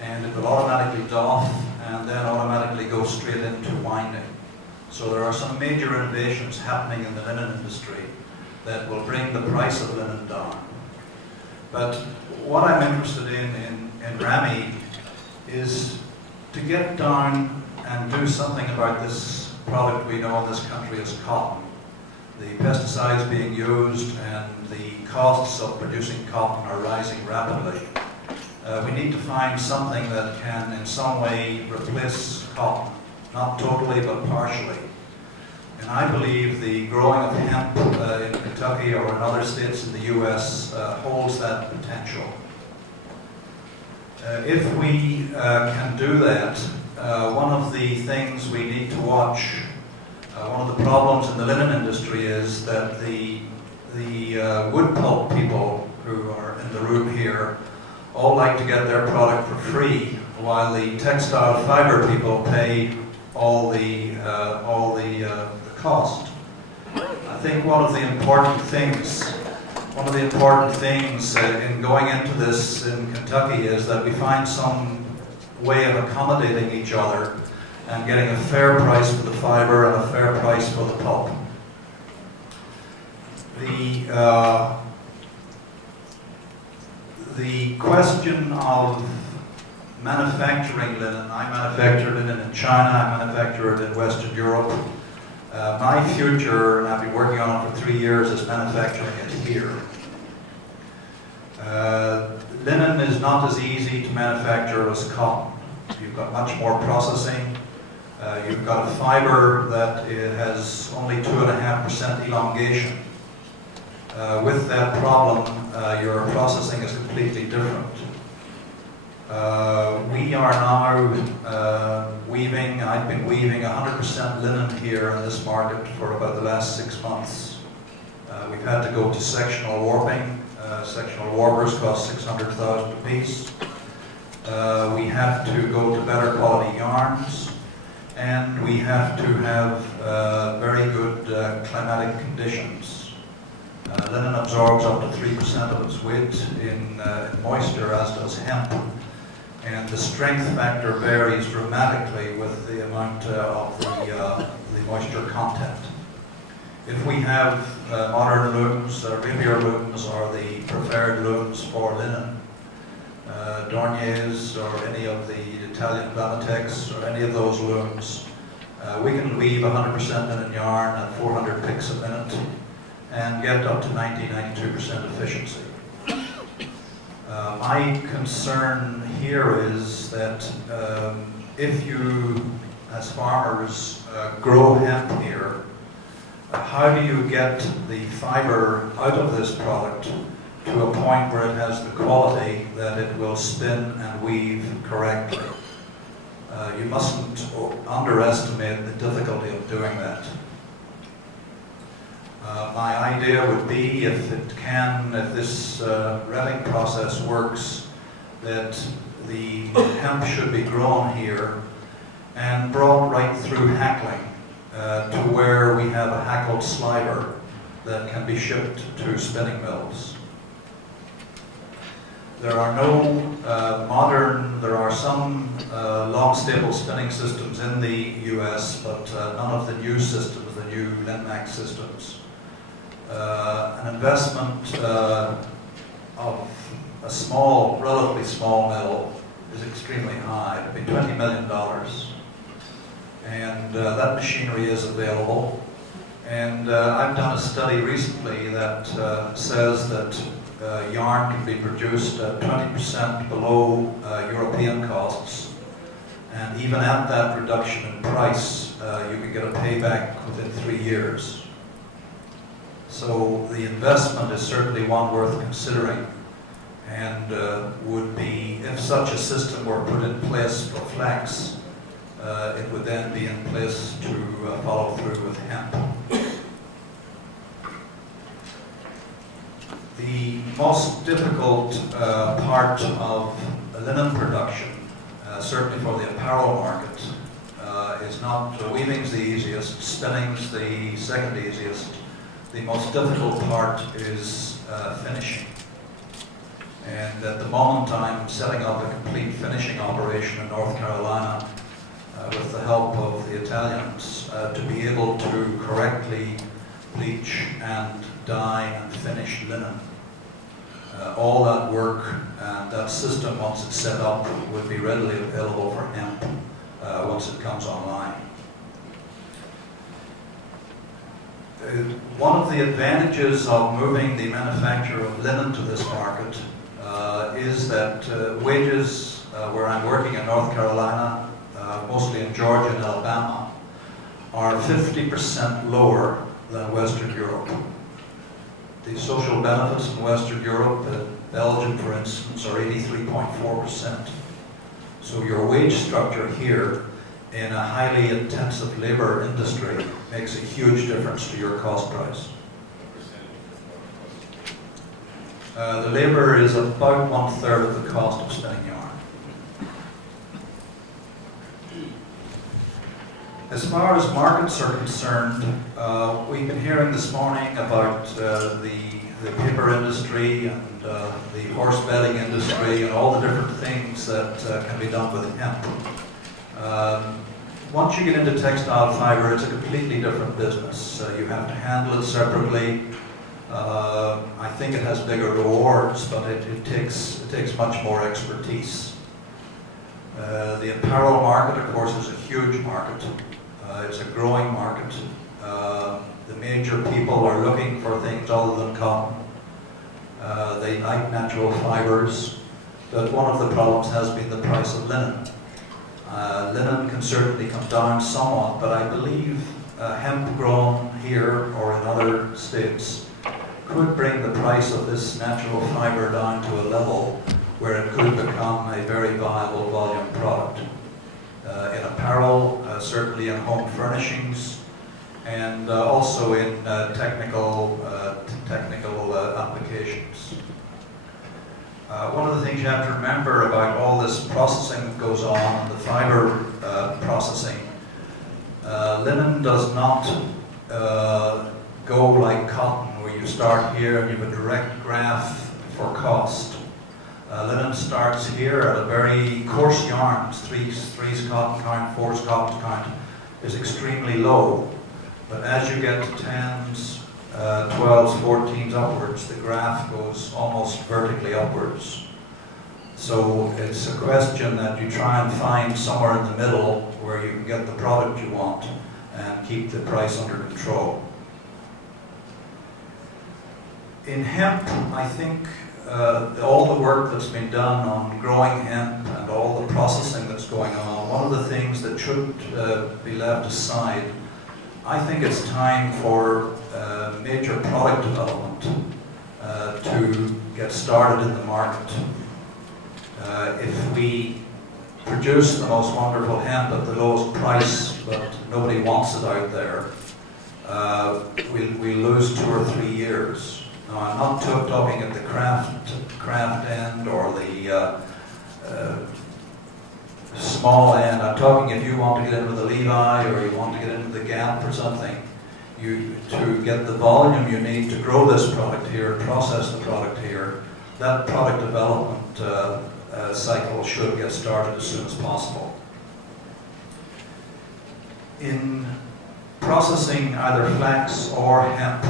and it will automatically doff and then automatically go straight into winding. So there are some major innovations happening in the linen industry that will bring the price of linen down. But what I'm interested in RAMI is to get down and do something about this product we know in this country as cotton. The pesticides being used and the costs of producing cotton are rising rapidly. We need to find something that can in some way replace cotton, not totally but partially. And I believe the growing of hemp in Kentucky or in other states in the US holds that potential. If we can do that, one of the things we need to watch, one of the problems in the linen industry is that the wood pulp people who are in the room here all like to get their product for free, while the textile fiber people pay all the cost. I think one of the important things in going into this in Kentucky is that we find some way of accommodating each other and getting a fair price for the fiber and a fair price for the pulp. The question of manufacturing linen, I manufacture linen in China, I manufacture it in Western Europe. My future, and I've been working on it for 3 years, is manufacturing it here. Linen is not as easy to manufacture as cotton. You've got much more processing. You've got a fiber that has only 2.5% elongation. With that problem, your processing is completely different. We are now weaving, I've been weaving 100% linen here in this market for about the last 6 months. We've had to go to sectional warping. Sectional warpers cost $600,000 a piece. We have to go to better quality yarns, and we have to have very good climatic conditions. Linen absorbs up to 3% of its weight in moisture, as does hemp, and the strength factor varies dramatically with the amount of the moisture content. If we have modern looms, rapier looms are the preferred looms for linen. Dorniers or any of the Italian Vanatex or any of those looms, we can weave 100% linen yarn at 400 picks a minute and get up to 90-92% efficiency. My concern here is that if you, as farmers, grow hemp here, how do you get the fiber out of this product to a point where it has the quality that it will spin and weave correctly? You mustn't underestimate the difficulty of doing that. My idea would be, if this retting process works, that the hemp should be grown here and brought right through hackling to where we have a hackled sliver that can be shipped to spinning mills. There are there are some long staple spinning systems in the US, but none of the new systems, the new Linmax systems. An investment of a small, relatively small mill is extremely high. It'd be $20 million. And that machinery is available. And I've done a study recently that says that yarn can be produced at 20% below European costs And even at that reduction in price, you can get a payback within 3 years. So the investment is certainly one worth considering, and would be, if such a system were put in place for flax, it would then be in place to follow through with hemp. The most difficult part of linen production, certainly for the apparel market, is not, weaving's the easiest, spinning's the second easiest. The most difficult part is finishing. And at the moment I'm setting up a complete finishing operation in North Carolina with the help of the Italians to be able to correctly bleach and dye and finish linen. All that work and that system, once it's set up, would be readily available for hemp once it comes online. One of the advantages of moving the manufacture of linen to this market is that wages, where I'm working in North Carolina, mostly in Georgia and Alabama, are 50% lower than Western Europe. The social benefits in Western Europe, Belgium for instance, are 83.4%. So your wage structure here in a highly intensive labor industry makes a huge difference to your cost price. The labor is about 1/3 of the cost of spinning yarn. As far as markets are concerned, we've been hearing this morning about the paper industry and the horse bedding industry and all the different things that can be done with hemp. Once you get into textile fiber, it's a completely different business. You have to handle it separately. I think it has bigger rewards, but it takes much more expertise. The apparel market, of course, is a huge market. It's a growing market. The major people are looking for things other than cotton. They like natural fibers, but one of the problems has been the price of linen. Linen can certainly come down somewhat, but I believe hemp grown here or in other states could bring the price of this natural fiber down to a level where it could become a very viable volume product. In apparel, certainly in home furnishings, and also in technical applications. One of the things you have to remember about all this processing that goes on, the fiber processing, linen does not go like cotton, where you start here and you have a direct graph for cost. Linen starts here at a very coarse yarns, 3's cotton count, 4's cotton count is extremely low. But as you get to 10's, 12's, 14's upwards, the graph goes almost vertically upwards. So it's a question that you try and find somewhere in the middle where you can get the product you want and keep the price under control. In hemp, I think all the work that's been done on growing hemp and all the processing that's going on, one of the things that shouldn't be left aside, I think it's time for major product development to get started in the market. If we produce the most wonderful hemp at the lowest price, but nobody wants it out there, we lose 2 or 3 years. Now, I'm not talking at the craft end or the small end. I'm talking if you want to get into the Levi or you want to get into the Gap or something, to get the volume you need to grow this product here, process the product here, that product development cycle should get started as soon as possible. In processing either flax or hemp,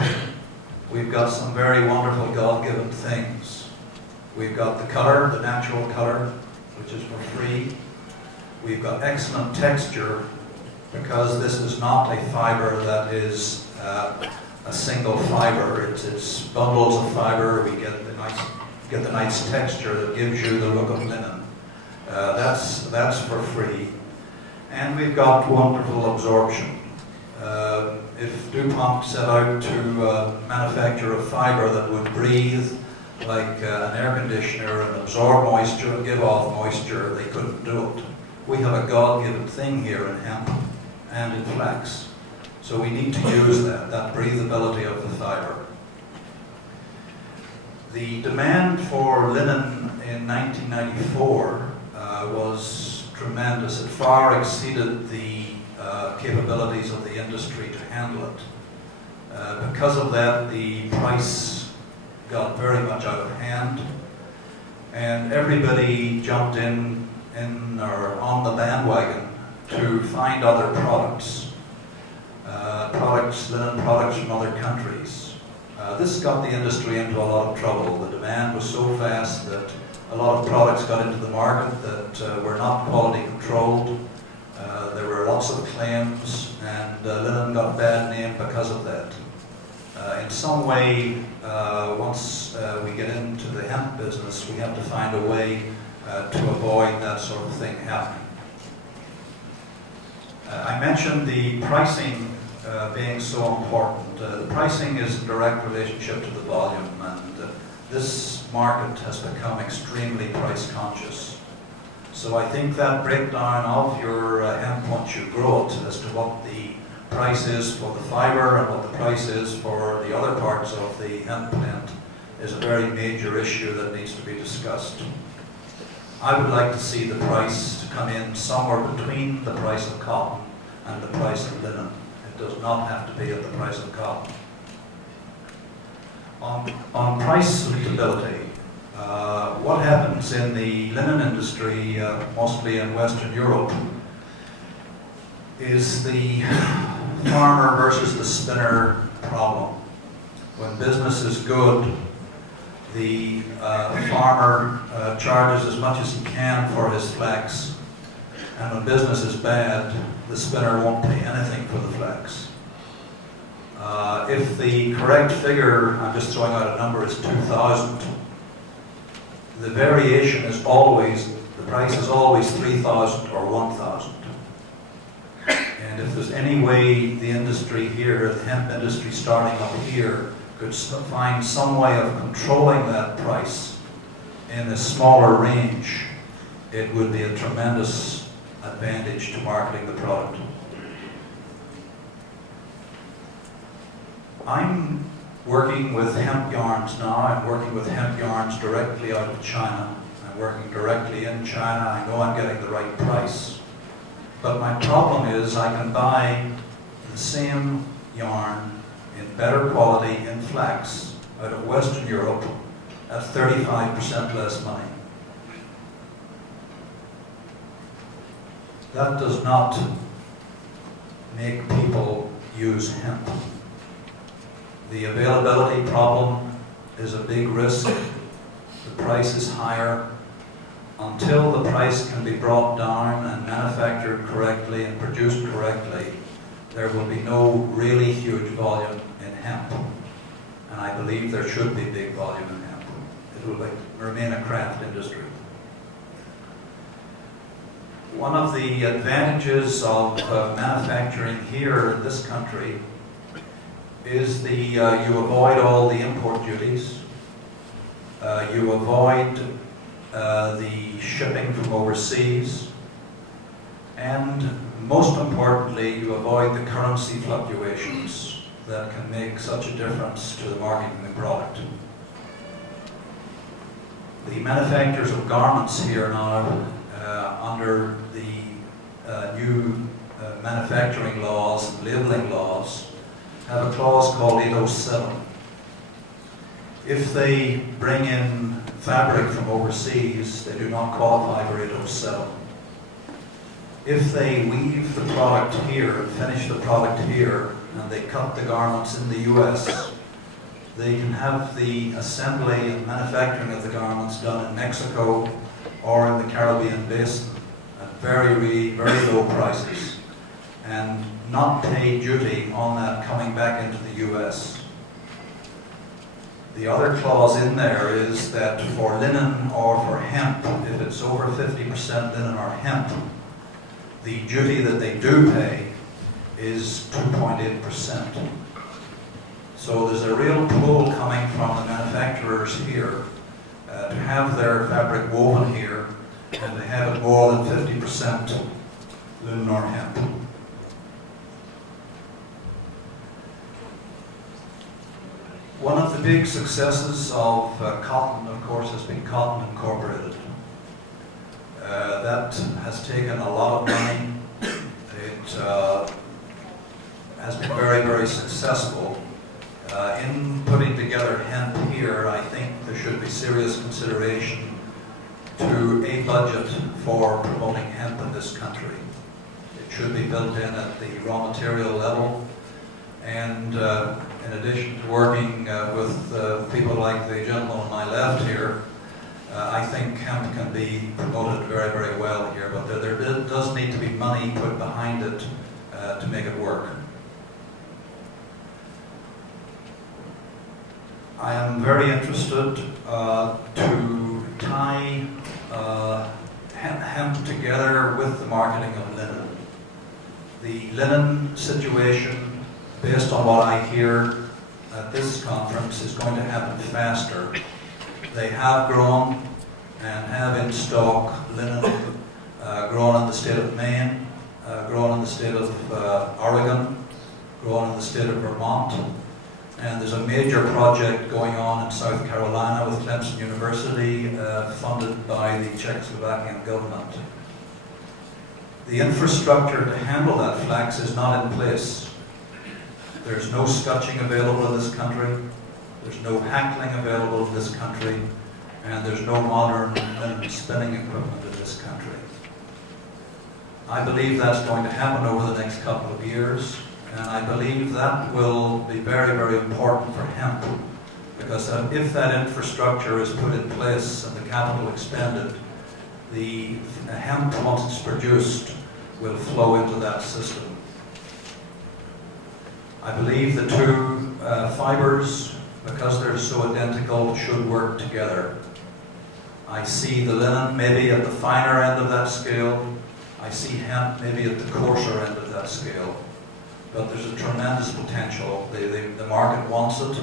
we've got some very wonderful God-given things. We've got the color, the natural color, which is for free. We've got excellent texture, because this is not a fiber that is a single fiber. It's bundles of fiber. We get the nice texture that gives you the look of linen. That's for free. we've got wonderful absorption. If DuPont set out to manufacture a fibre that would breathe like an air conditioner and absorb moisture and give off moisture, they couldn't do it. We have a God-given thing here in hemp and in flax. So we need to use that breathability of the fibre. The demand for linen in 1994 was tremendous. It far exceeded the capabilities of the industry to handle it. Because of that, the price got very much out of hand, and everybody jumped in or on the bandwagon to find other products, linen products from other countries. This got the industry into a lot of trouble. The demand was so fast that a lot of products got into the market that were not quality controlled. There were lots of claims, and linen got a bad name because of that. In some way, once we get into the hemp business, we have to find a way to avoid that sort of thing happening. I mentioned the pricing being so important. The pricing is in direct relationship to the volume, and this market has become extremely price conscious. So I think that breakdown of your hemp once you grow it as to what the price is for the fibre and what the price is for the other parts of the hemp plant is a very major issue that needs to be discussed. I would like to see the price to come in somewhere between the price of cotton and the price of linen. It does not have to be at the price of cotton. On price suitability, what happens in the linen industry, mostly in Western Europe, is the farmer versus the spinner problem. When business is good, the farmer charges as much as he can for his flax, and when business is bad, the spinner won't pay anything for the flax. If the correct figure, I'm just throwing out a number, is 2,000, the variation is always, the price is always 3,000 or 1,000. And if there's any way the industry here, the hemp industry starting up here, could find some way of controlling that price in a smaller range, it would be a tremendous advantage to marketing the product. I'm working with hemp yarns now. I'm working with hemp yarns directly out of China. I'm working directly in China. I know I'm getting the right price. But my problem is I can buy the same yarn in better quality in flax out of Western Europe at 35% less money. That does not make people use hemp. The availability problem is a big risk. The price is higher. Until the price can be brought down and manufactured correctly and produced correctly, there will be no really huge volume in hemp. And I believe there should be big volume in hemp. It will remain a craft industry. One of the advantages of manufacturing here in this country is you avoid all the import duties. You avoid the shipping from overseas, and most importantly, you avoid the currency fluctuations that can make such a difference to the marketing of the product. The manufacturers of garments here now, under the new manufacturing laws and labeling laws, have a clause called 807. If they bring in fabric from overseas, they do not qualify for 807. If they weave the product here and finish the product here, and they cut the garments in the US, they can have the assembly and manufacturing of the garments done in Mexico or in the Caribbean basin at very, very low prices, and not pay duty on that coming back into the US. The other clause in there is that for linen or for hemp, if it's over 50% linen or hemp, the duty that they do pay is 2.8%. So there's a real pull coming from the manufacturers here to have their fabric woven here and to have it more than 50% lunar hemp. One of the big successes of cotton, of course, has been Cotton Incorporated. That has taken a lot of money. It has been very, very successful. In putting together hemp here, I think there should be serious consideration to a budget for promoting hemp in this country. It should be built in at the raw material level, and in addition to working with people like the gentleman on my left here, I think hemp can be promoted very, very well here, but there does need to be money put behind it to make it work. I am very interested to tie hemp together with the marketing of linen. The linen situation, based on what I hear at this conference, is going to happen faster. They have grown and have in stock linen grown in the state of Maine, grown in the state of Oregon, grown in the state of Vermont. And there's a major project going on in South Carolina with Clemson University, funded by the Czechoslovakian government. The infrastructure to handle that flax is not in place. There's no scutching available in this country, there's no hackling available in this country, and there's no modern linen spinning equipment in this country. I believe that's going to happen over the next couple of years. And I believe that will be very, very important for hemp, because if that infrastructure is put in place and the capital expended, the hemp, once it's produced, will flow into that system. I believe the two fibers, because they're so identical, should work together. I see the linen maybe at the finer end of that scale. I see hemp maybe at the coarser end of that scale. But there's a tremendous potential. The market wants it,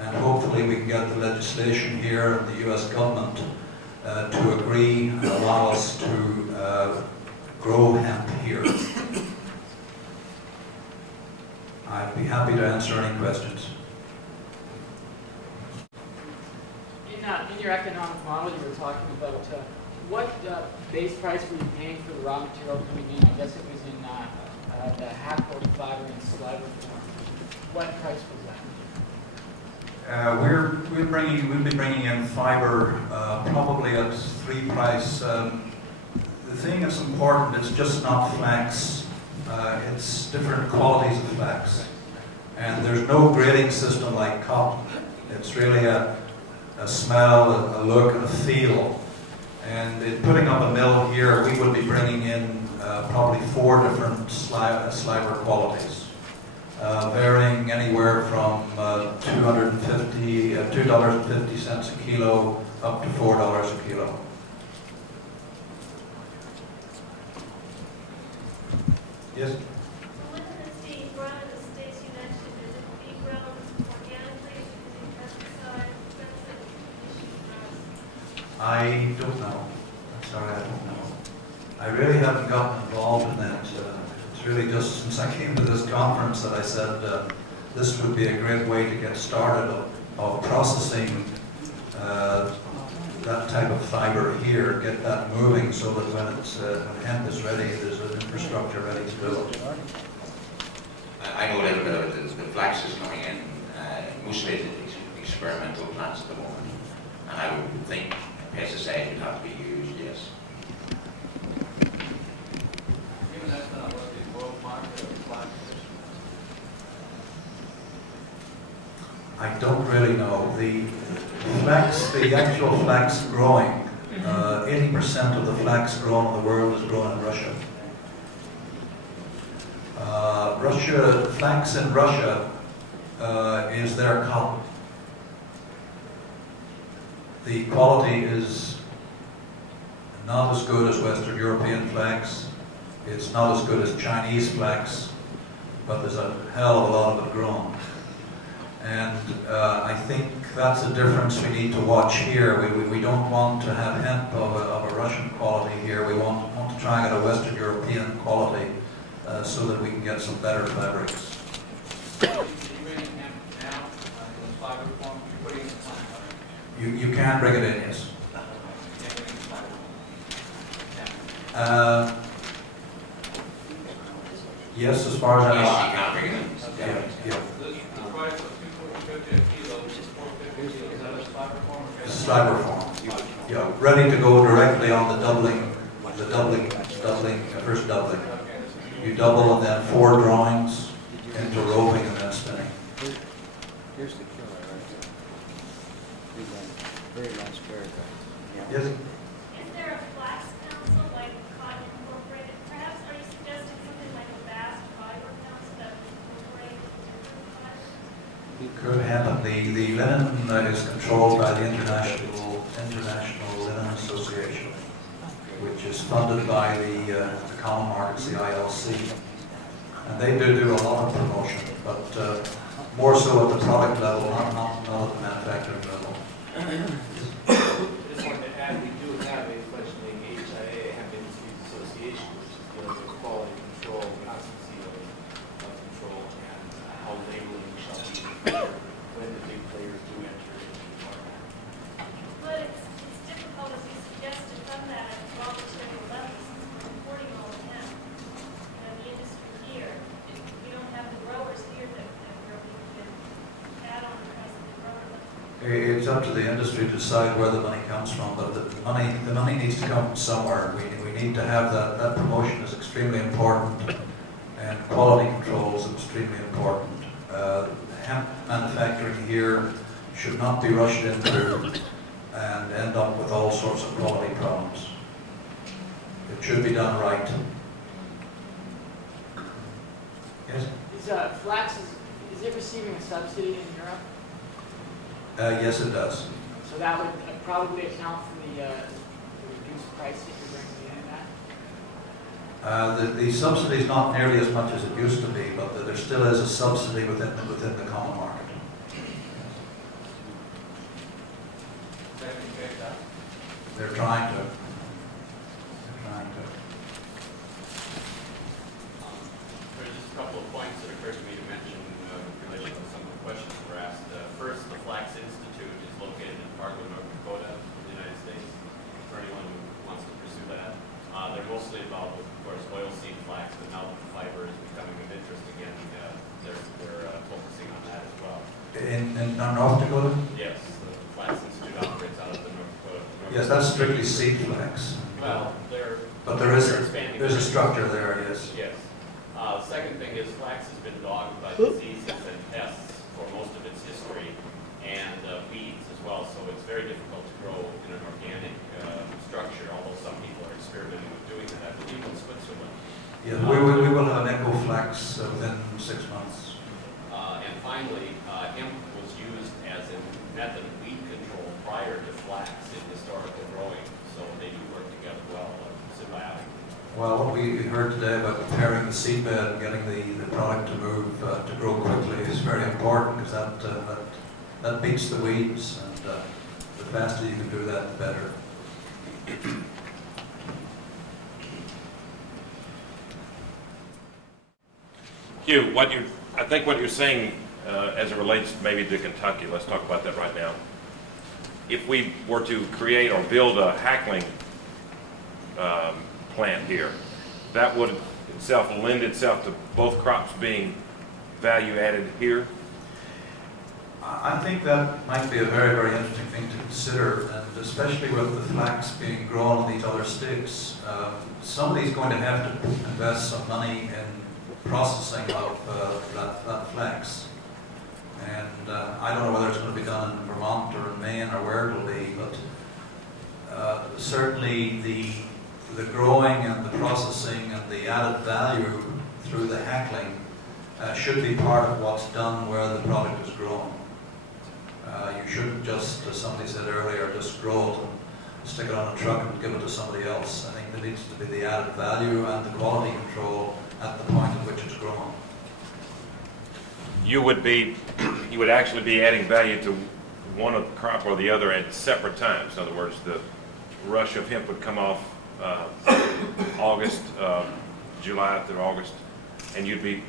and hopefully we can get the legislation here and the US government to agree and allow us to grow hemp here. I'd be happy to answer any questions. In your economic model, you were talking about what base price were you paying for the raw material coming in? I guess it was in the half-coated fiber and sliver form. What price was that? We'll be bringing in fiber probably at 3 price. The thing that's important, it's just not flax. It's different qualities of flax. And there's no grading system like cotton. It's really a smell, a look, and a feel. And in putting up a mill here, we will be bringing in probably 4 different sliver qualities, varying anywhere from $2.50 a kilo up to $4 a kilo. Yes? When it's being grown in the states you mentioned, is it being grown organically, using pesticides? I don't know. I'm sorry, I don't know. I really haven't gotten involved in that. It's really just since I came to this conference that I said this would be a great way to get started of processing that type of fiber here, get that moving so that when hemp is ready, there's an infrastructure ready to do it. I know a little bit of it. The flax is coming in, mostly it's experimental plants at the moment, and I would think pesticide would have to be used, yes. Even that's not what the world market of flax is. I don't really know. The actual flax growing, 80% of the flax grown in the world is grown in Russia. Flax in Russia is their cotton. The quality is not as good as Western European flax. It's not as good as Chinese flax, but there's a hell of a lot of it grown. And I think that's a difference we need to watch here. We don't want to have hemp of a Russian quality here. We want to try and get a Western European quality so that we can get some better fabrics. You can bring it in, yes. Yes, as far as I know. Yes, you can bring it in. Yeah. The price of 250 a kilo, which is 450, is that a fiber form? It's fiber form. Yeah, ready to go directly on the doubling, first doubling. You double and then 4 drawings into roving and then spinning. Here's the killer right there. Very nice paragraph. Yes? Is there a flax council like Cotton Incorporated? Perhaps are you suggesting something like a vast fiber council that would incorporate different fibers? It could happen. The linen is controlled by the International Linen Association, which is funded by the Common Markets, the ILC. And they do a lot of promotion, but more so at the product level, not at the manufacturing level. Just wanted to add, we do have a fledgling HIA, Hemp Industries Association, which is dealing with quality control, constancy of control, and how labeling shall be when the big players do enter into the market. But it's difficult, as you suggest, to fund that at raw material levels since we're importing all the hemp. You know, the industry here, we don't have the growers here that really can add on the price of the grower level. It's up to the industry to decide where the money comes from, but the money needs to come from somewhere. We need to have that promotion is extremely important, and quality control is extremely important. Hemp manufacturing here should not be rushed into and end up with all sorts of quality problems. It should be done right. Yes? Is flax, is it receiving a subsidy in Europe? Yes, it does. So that would probably account for the reduced price that you're bringing in at? The subsidy is not nearly as much as it used to be, but there still is a subsidy within the common market. They're trying to. There's just a couple of points that occurred to me to mention in relation to some of the questions that were asked. First, the Flax Institute is located in Fargo, North Dakota, in the United States, for anyone who wants to pursue that. They're mostly involved with, of course, oilseed flax, but now that the fiber is becoming of interest again, they're focusing on that as well. In North Dakota? Yes, the Flax Institute operates out of the North Dakota. Yes, that's strictly seed flax. Well, but there's expanding. a structure there, yes. Yes. Second thing is flax has been dogged by diseases and pests for most of its history, and weeds as well, so it's very difficult to grow in an organic structure, although some people are experimenting with doing that, I believe in Switzerland. Yeah, we will have an eco flax within 6 months. And finally, hemp was used as a method of weed control prior to flax in historical growing, so they do work together well, symbiotic. Well, what we heard today about preparing the seedbed and getting the product to move to grow quickly is very important, because that beats the weeds, and the faster you can do that, the better. Hugh, I think what you're saying as it relates maybe to Kentucky, let's talk about that right now. If we were to create or build a hackling plant here, that would itself lend itself to both crops being value added here? I think that might be a very, very interesting thing to consider, and especially with the flax being grown on these other sticks. Somebody's going to have to invest some money in processing of that flax. And I don't know whether it's going to be done in Vermont or in Maine or where it'll be, but certainly the growing and the processing and the added value through the hackling should be part of what's done where the product is grown. You shouldn't just, as somebody said earlier, just grow it stick it on a truck and give it to somebody else. I think there needs to be the added value and the quality control at the point at which it's grown. You would actually be adding value to one of the crop or the other at separate times. In other words, the rush of hemp would come off August, July through August, and you'd be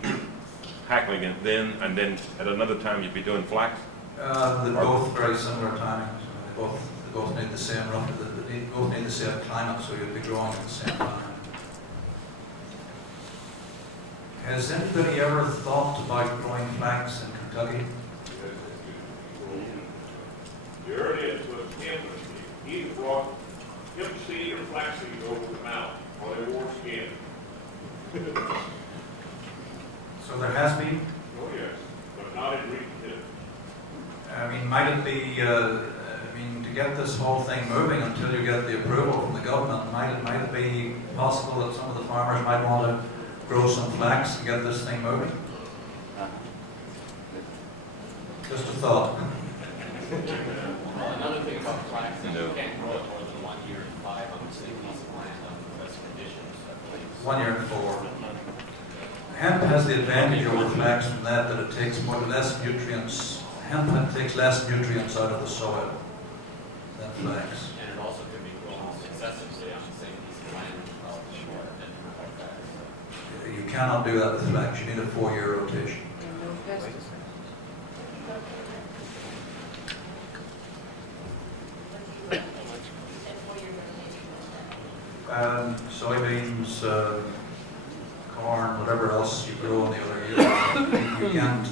hackling it then, and then at another time you'd be doing flax? They're both very similar timings. They both need the same they both need the same climate, so you'd be growing at the same time. Has anybody ever thought about growing flax in Kentucky? The hurd is was hemp. He either brought hemp seed or flax seed over the mountain while they wore skin. So there has been? Oh yes, but not in recent history. I mean, might it be, to get this whole thing moving until you get the approval from the government, might it be possible that some of the farmers might want to grow some flax to get this thing moving? Just a thought. Another thing about flax is you can't grow it more than 1 year and 5 on the same piece of land under the best conditions, I believe. 1 year and 4. Hemp has the advantage over flax from that it takes less nutrients. Hemp takes less nutrients out of the soil than flax. And it also can be grown successively on the same piece of land without detriment like that. So. You cannot do that with flax. You need a 4-year rotation. Soybeans, corn, whatever else you grow in the other year. You can't,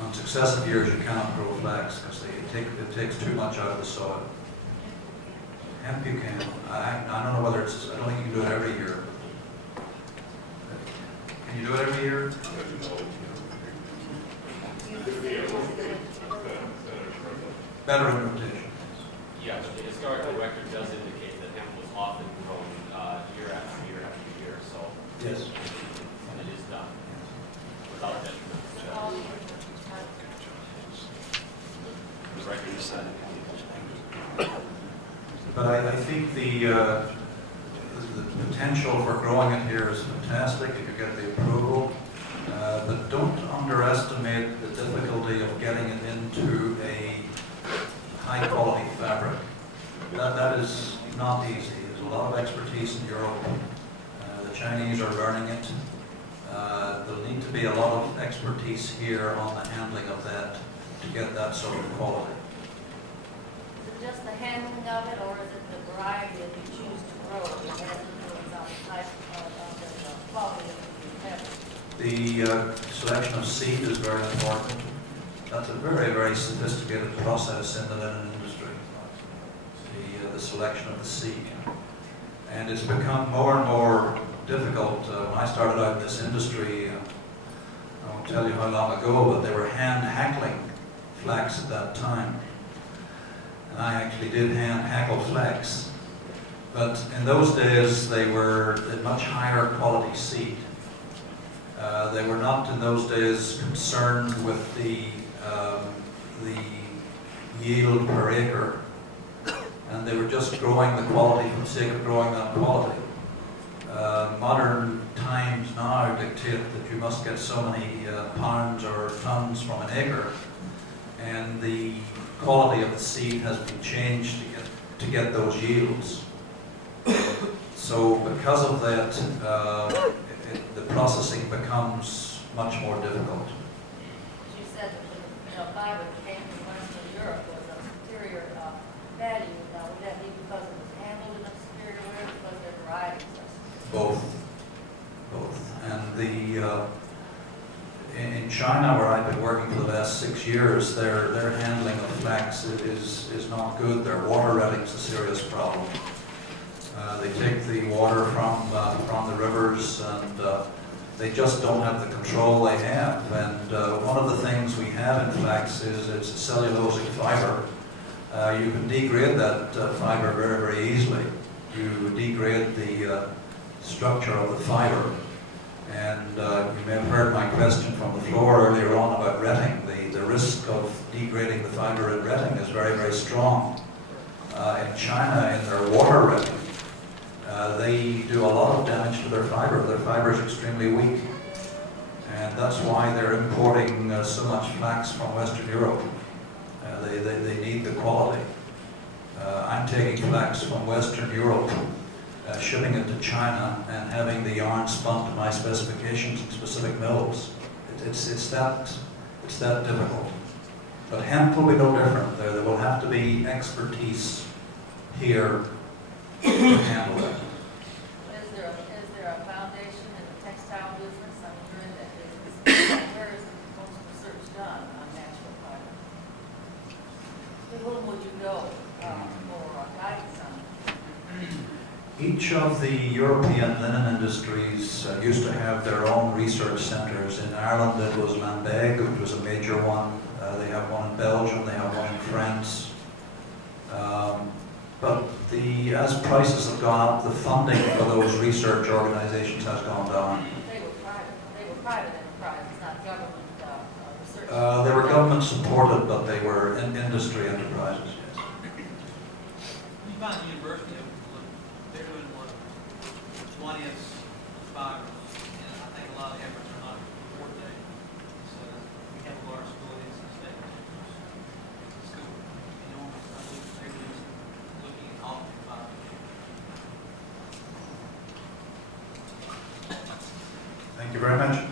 on successive years, you cannot grow flax because it takes too much out of the soil. Hemp you can. I don't know whether I don't think you can do it every year. Can you do it every year? Better in rotation. Yeah, but the historical record does indicate that hemp was often grown year after year after year, so. Yes. And it is done without detriment. The record is set. But I think the potential for growing it here is fantastic if you get the approval. But don't underestimate the difficulty of getting it into a high quality fabric. That is not easy. There's a lot of expertise in Europe. The Chinese are learning it. There'll need to be a lot of expertise here on the handling of that to get that sort of quality. Is it just the handling of it, or is it the variety that you choose to grow that has influence on the type of the quality of the fabric? The selection of seed is very important. That's a very, very sophisticated process in the linen industry, the selection of the seed. And it's become more and more difficult. When I started out in this industry, I won't tell you how long ago, but they were hand hackling flax at that time. And I actually did hand hackle flax. But in those days, they were a much higher quality seed. They were not in those days concerned with the yield per acre, and they were just growing the quality for the sake of growing that quality. Modern times now dictate that you must get so many pounds or tons from an acre, and the quality of the seed has been changed to get those yields. So because of that, the processing becomes much more difficult. You said that the fibre that came from Western Europe was of superior value. Now, would that be because it was handled in a superior way, or because their varieties are Both. And in China, where I've been working for the last 6 years, their handling of flax is not good. Their water retting is a serious problem. They take the water from the rivers, and they just don't have the control they have. And one of the things we have in flax is it's a cellulosic fiber. You can degrade that fiber very, very easily. You degrade the structure of the fiber. And you may have heard my question from the floor earlier on about retting. The risk of degrading the fiber in retting is very, very strong. in China in their water resin. They do a lot of damage to their fiber. Their fiber is extremely weak. And that's why they're importing so much flax from Western Europe. They need the quality. I'm taking flax from Western Europe, shipping it to China, and having the yarn spun to my specifications in specific mills. It's that difficult. But hemp will be no different. There will have to be expertise here to handle it. Is there a foundation in the textile business? I mean, you're in that business. Where is most research done on natural fiber? To whom would you go for guidance on it? Each of the European linen industries used to have their own research centres. In Ireland it was Lambaig, which was a major one. They have one in Belgium, they have one in France. But as prices have gone up, the funding for those research organisations has gone down. They were private enterprises, not government research. They were government supported, but they were industry enterprises, yes. You find the university, they're doing one is fibers, and I think a lot of the efforts are not coordinated. So we have a large school in the state. School, enormous. I believe they're looking at all the fibers. Thank you very much.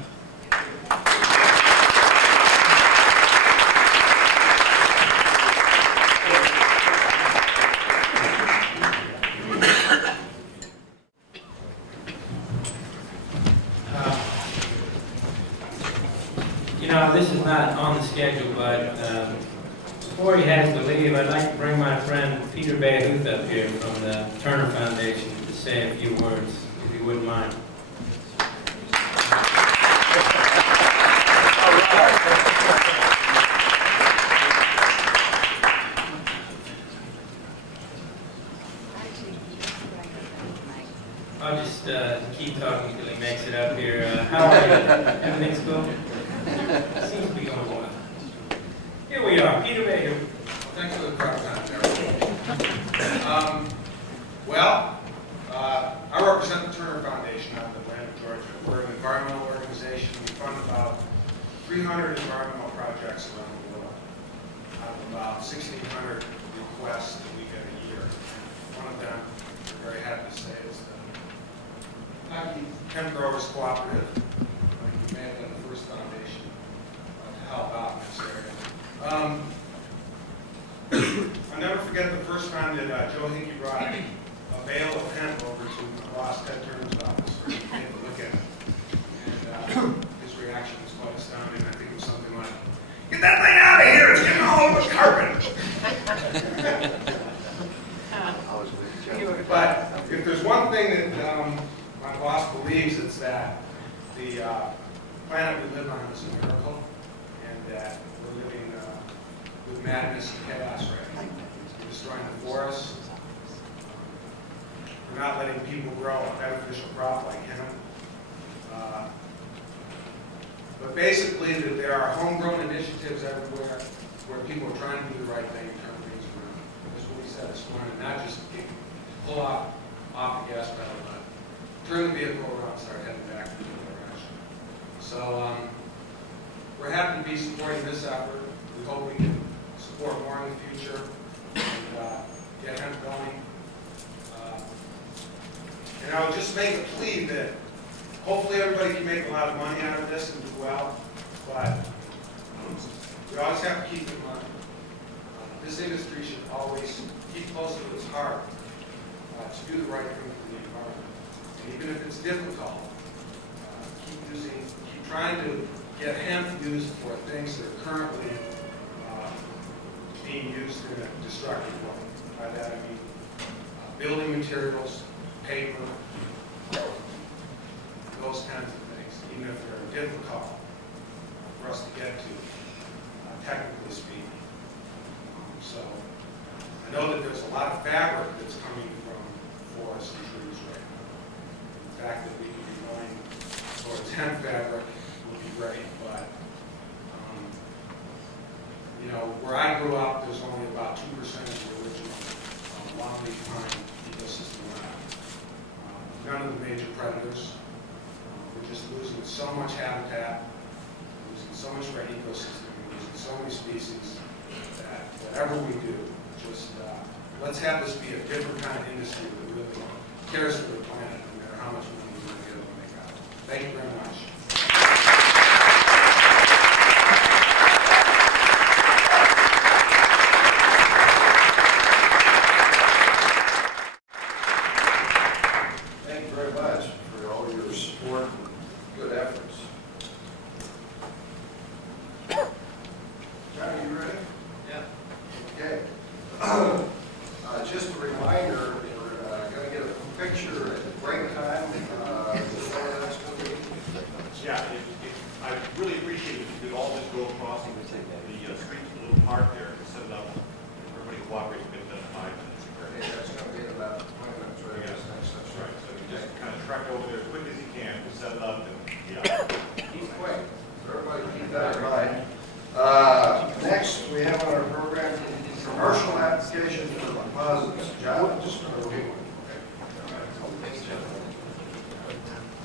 This is not on the schedule, but before he has to leave, I'd like to bring my friend Peter Bayhuth up here from the Turner Foundation to say a few words, if you wouldn't mind. I'll just keep talking until he makes it up here. How are you? Everything's cool? Seems to be going well. Here we are, Peter Baker. Thanks for the prep time, I represent the Turner Foundation out of Atlanta, Georgia. We're an environmental organization. We fund about 300 environmental projects around the world, out of about 1,600 requests that we get a year. One of them, we're very happy to say, is the Hemp Growers Cooperative. We may have been the first foundation to help out in this area. I'll never forget the first time that Joe Hickey brought a bale of hemp over to my boss, Ted Turner's office, for him to take a look at it. And his reaction was quite astounding. I think it was something like, "Get that thing out of here! It's getting all over carpet!" But if there's one thing that my boss believes, it's that the planet we live on is a miracle, and that we're living with madness and chaos right now. We're destroying the forests. We're not letting people grow a beneficial crop like hemp. But basically, that there are homegrown initiatives everywhere where people are trying to do the right thing and turn things around. That's what we said this morning, not just pull off the gas pedal, but turn the vehicle around and start heading back in the direction. So we're happy to be supporting this effort. We hope we can support more in the future and get hemp going. And I would just make a plea that hopefully everybody can make a lot of money out of this and do well, but we always have to keep in mind this industry should always keep close to its heart to do the right thing for the environment. And even if it's difficult, keep trying to get hemp used for things that are currently being used in a destructive way. By that I mean building materials, paper, those kinds of things, even if they're difficult for us to get to, technically speaking. So I know that there's a lot of fabric that's coming from forests and trees right now. The fact that we can be going towards hemp fabric would be great, but where I grew up, there's only about 2% of the original a lot of these prime ecosystem land. None of the major predators. We're just losing so much habitat, losing so much of our ecosystem, losing so many species that whatever we do, just let's have this be a different kind of industry that really cares for the planet, no matter how much money we're going to get able to make out of it. Thank you very much. Thank you very much for all your support and good efforts. John, are you ready? Yeah. Okay. Just a reminder, we're going to get a picture at the break time before the next meeting. Yeah, I really appreciate it if you could all just go across the street to the little park there and set it up. Everybody cooperates a bit, that's fine. Okay, that's going to be in about 20 minutes, right? Yeah, that's right. So you just kind of truck over there as quick as you can to set it up and, yeah. Keep quick. So everybody keep that in mind. Next, we have on our program commercial applications for composites. John, just a little bit.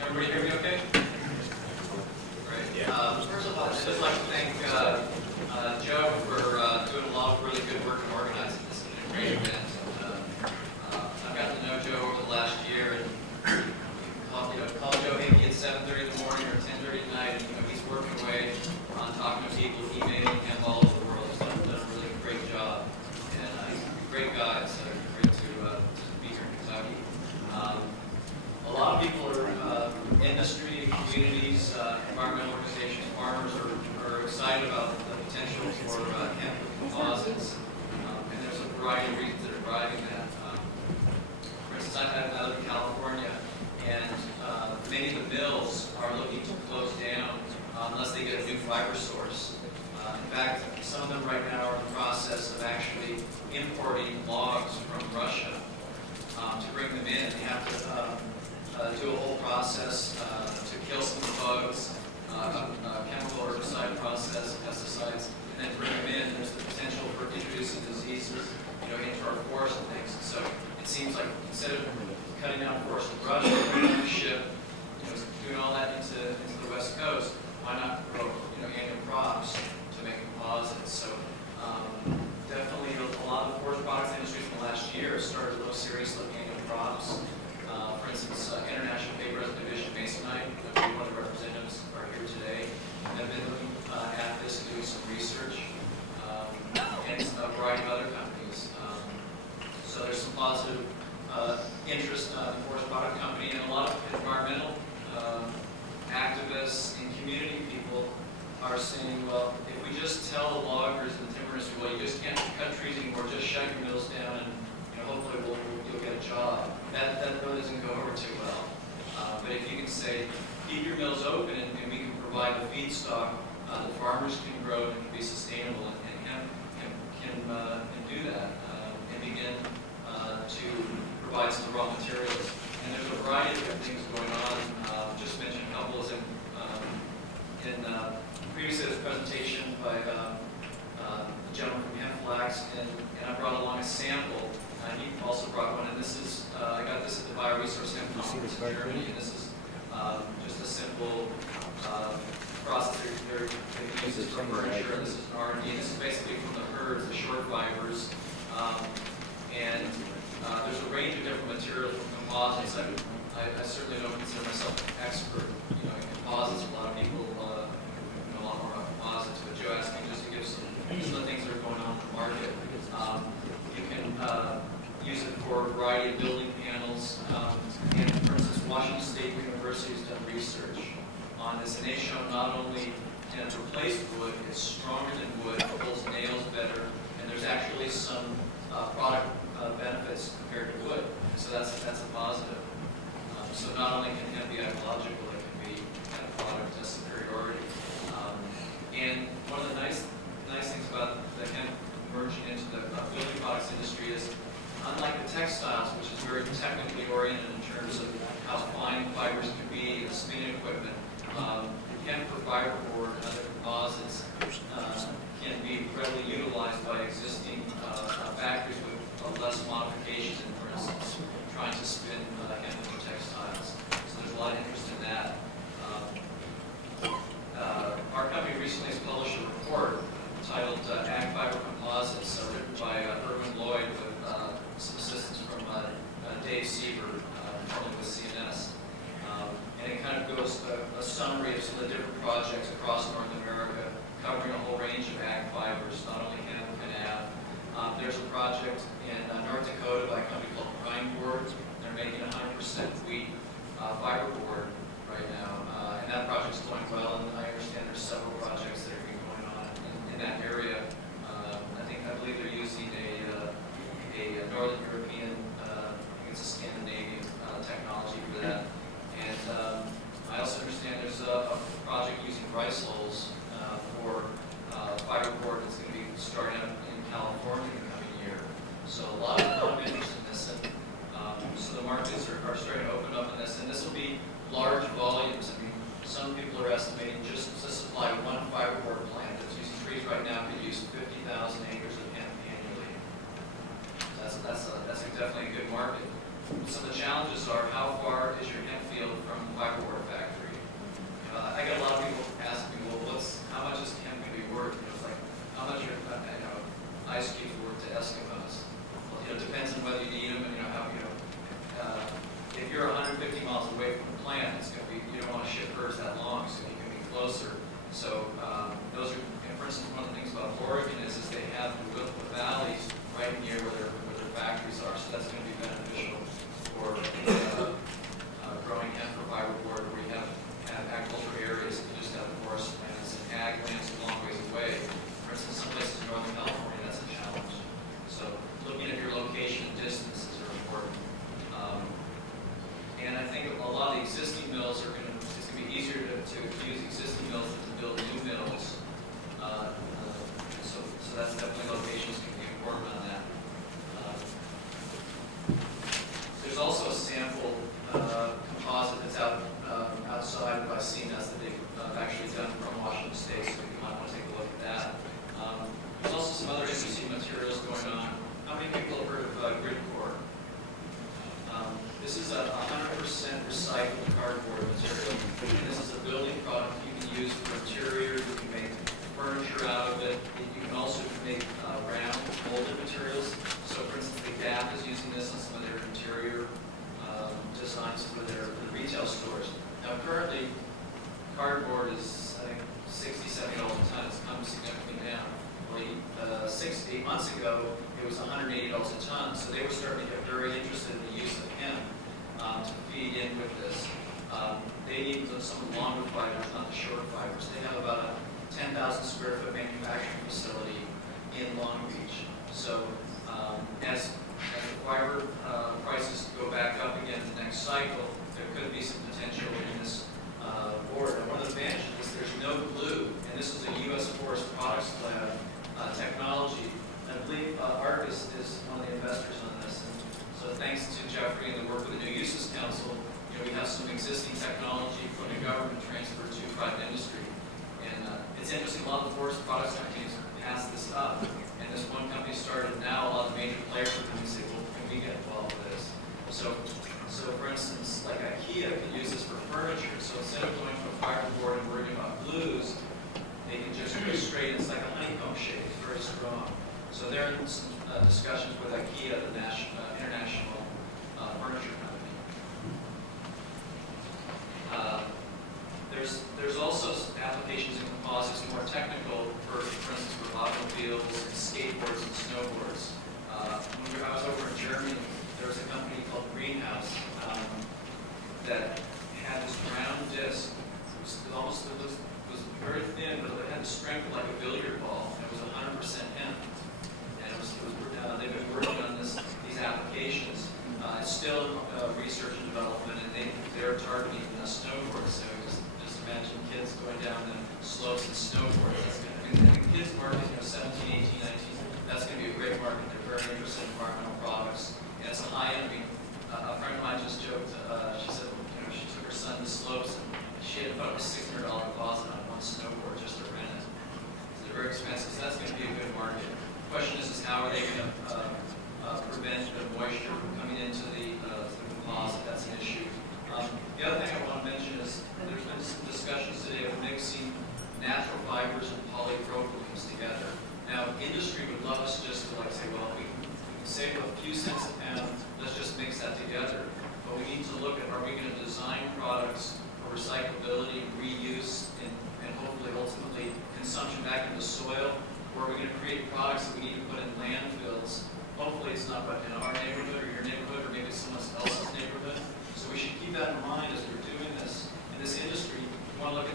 Everybody hear me okay? Great. First of all, I'd just like to thank Joe for doing a lot of really good work in organizing this. It's been a great event. I've gotten to know Joe over the last year, and call Joe Hickey at 7:30 in the morning or 10:30 at night, and he's working away on talking to people, emailing him all over the world. He's done a really great job, and he's a great guy, so it's great to be here in Kentucky. A lot of people are industry, communities, environmental organizations, farmers are excited about the potential for hemp composites, and there's a variety of reasons that are driving that. For instance, I live in California, and many of the mills are looking to close down unless they get a new fiber source. In fact, some of them right now are in the process of actually importing logs from Russia to bring them in. They have to do a whole process to kill some of the bugs, chemical herbicide process, pesticides, and then bring them in. There's the potential for introducing diseases, into our forests and things. So it seems like instead of cutting down forests in Russia, bringing on a ship, doing all that into the West Coast, why not grow, annual crops to make composites? So definitely a lot of the forest products industries in the last year started a little serious looking at annual crops. For instance, International Paper Division Masonite, one of the representatives are here today, have been looking at this and doing some research, and a variety of other companies. So there's some positive interest in the forest product company, and a lot of environmental activists and community people are saying, well, if we just tell the loggers and the timber industry, well, you just can't cut trees anymore, just shut your mills down, and hopefully you'll get a job. That really doesn't go over too well. But if you can say, keep your mills open, and we can provide the feedstock the farmers can grow and can be sustainable, and hemp can do that and begin to provide some raw materials. And there's a variety of different things going on. Just mentioned a couple in previously this presentation by the gentleman from Hemp FIVE, and I brought along a sample. He also brought one, and this is I got this at the Bioresource Hemp Conference in Germany, and this is just a simple process they use for furniture. This is an R&D. This is basically from the hurds, the short fibers, and there's a range of different materials from composites. I certainly don't consider myself an expert, in composites. A lot of people know a lot more about composites, but Joe asked me just to give some of the things that are going on in the market. You can use it for a variety of building panels. And for instance, Washington State University has done research on this, and they've shown not only can it replace wood, it's stronger than wood, it holds nails better, and there's actually some product benefits compared to wood. So that's a positive. So not only can hemp be ecological, it can be kind of product superiority. And one of the nice things about the hemp merging into the building products industry is, unlike the textiles, which is very technically oriented in terms of how fine fibers can be, the spinning equipment, hemp for fiberboard and other composites can be readily utilized by existing factories with less modification in, for instance, trying to spin hemp into textiles. So there's a lot of interest in that. Our company recently has published a report titled Ag Fiber Composites, written by Erwin Lloyd with some assistance from Dave Siever, probably with CNS. And it kind of goes a summary of some of the different projects across North America, covering a whole range of ag fibers, not only hemp and ag. There's a project in North Dakota by a company called Pine Board. They're making 100% wheat fiber board right now, and that project's going well. And I understand there's several projects that are going on in that area. I believe they're using a Northern European, I think it's a Scandinavian technology for that. And I also understand there's a project using rice hulls for fiberboard that's going to be starting up in California in the coming year. So a lot of interest in this, and so the markets are starting to open up in this, and this will be large volumes. I mean, some people are estimating just to supply one fiberboard plant that's using trees right now could use 50,000 acres of hemp annually. That's definitely a good market. Some of the challenges are, how far is your hemp field from the fiberboard factory? I get a lot of people asking me, well, how much is hemp going to be worth? It's like, how much are ice cubes worth to Eskimos? Well, it depends on whether you need them, and if you're 150 miles away from the plant, it's going to be, you don't want to ship herds that long, so you can be closer. So those are, for instance, one of the things about Oregon is they have the valleys right near where their factories are, so that's going to be beneficial for growing hemp for fiberboard, where you have agricultural areas, you just have forest lands and ag lands a long ways away. For instance, some places in Northern California, that's a challenge. So looking at your location and distances are important. And I think a lot of the existing mills it's going to be easier to use existing mills than to build new mills. So that's definitely locations can be important on that. There's also a sample composite that's outside by CNS that they've actually done from Washington State, so you might want to take a look at that. There's also some other interesting materials going on. How many people have heard of gridcore? This is a 100% recycled cardboard material. And this is a building product you can use for interior. You can make furniture out of it. You can also make round molded materials. So, for instance, the Gap is using this on some of their interior designs for their retail stores. Now, currently, cardboard is, I think, $60, $70 a ton. It's come significantly down. Well, 8 months ago, it was $180 a ton. So they were starting to get very interested in the use of hemp to feed in with this. They need some longer fibers, not the short fibers. They have about a 10,000 square foot manufacturing facility in Long Beach. So as the fiber prices go back up again in the next cycle, there could be some potential in this board. And one of the advantages is there's no glue, and this is a U.S. Forest Products Lab technology. I believe Arcus is one of the investors on this. And so thanks to Jeffrey and the work with the New Uses Council, we have some existing technology from the government transferred to private industry. And it's interesting, a lot of the forest products companies pass this up. And this one company started, now a lot of the major players are going to say, well, can we get involved with this? So for instance, like IKEA can use this for furniture. So instead of going to a fiberboard and worrying about glues, they can just go straight, it's like a honeycomb shape, it's very strong. So they're in some discussions with IKEA, the international furniture company. There's also applications in composites more technical, for instance, for automobiles and skateboards and snowboards. When I was over in Germany, there was a company called Greenhouse that had this round disc. It was very thin, but it had the strength of like a billiard ball. And it was 100% hemp. And they've been working on these applications. It's still research and development, and they're targeting snowboards. So just imagine kids going down the slopes and snowboards. The kids market, 17, 18, 19, that's going to be a great market. They're very interested in environmental products. And it's a high-end. A friend of mine just joked, she said, she took her son to slopes, and she had about a $600 deposit on one snowboard just to rent it. So they're very expensive, so that's going to be a good market. The question is how are they going to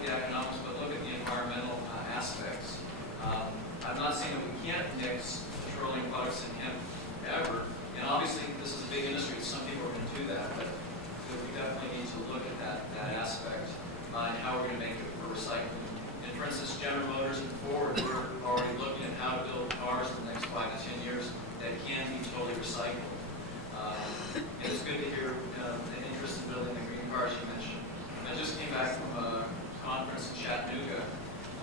the economics, but look at the environmental aspects. I'm not saying that we can't mix petroleum products and hemp ever, and obviously this is a big industry, some people are going to do that, but we definitely need to look at that aspect and how we're going to make it for recycling. And for instance, General Motors and Ford, we're already looking at how to build cars in the next 5 to 10 years that can be totally recycled. And it's good to hear an interest in building the green cars you mentioned. I just came back from a conference in Chattanooga,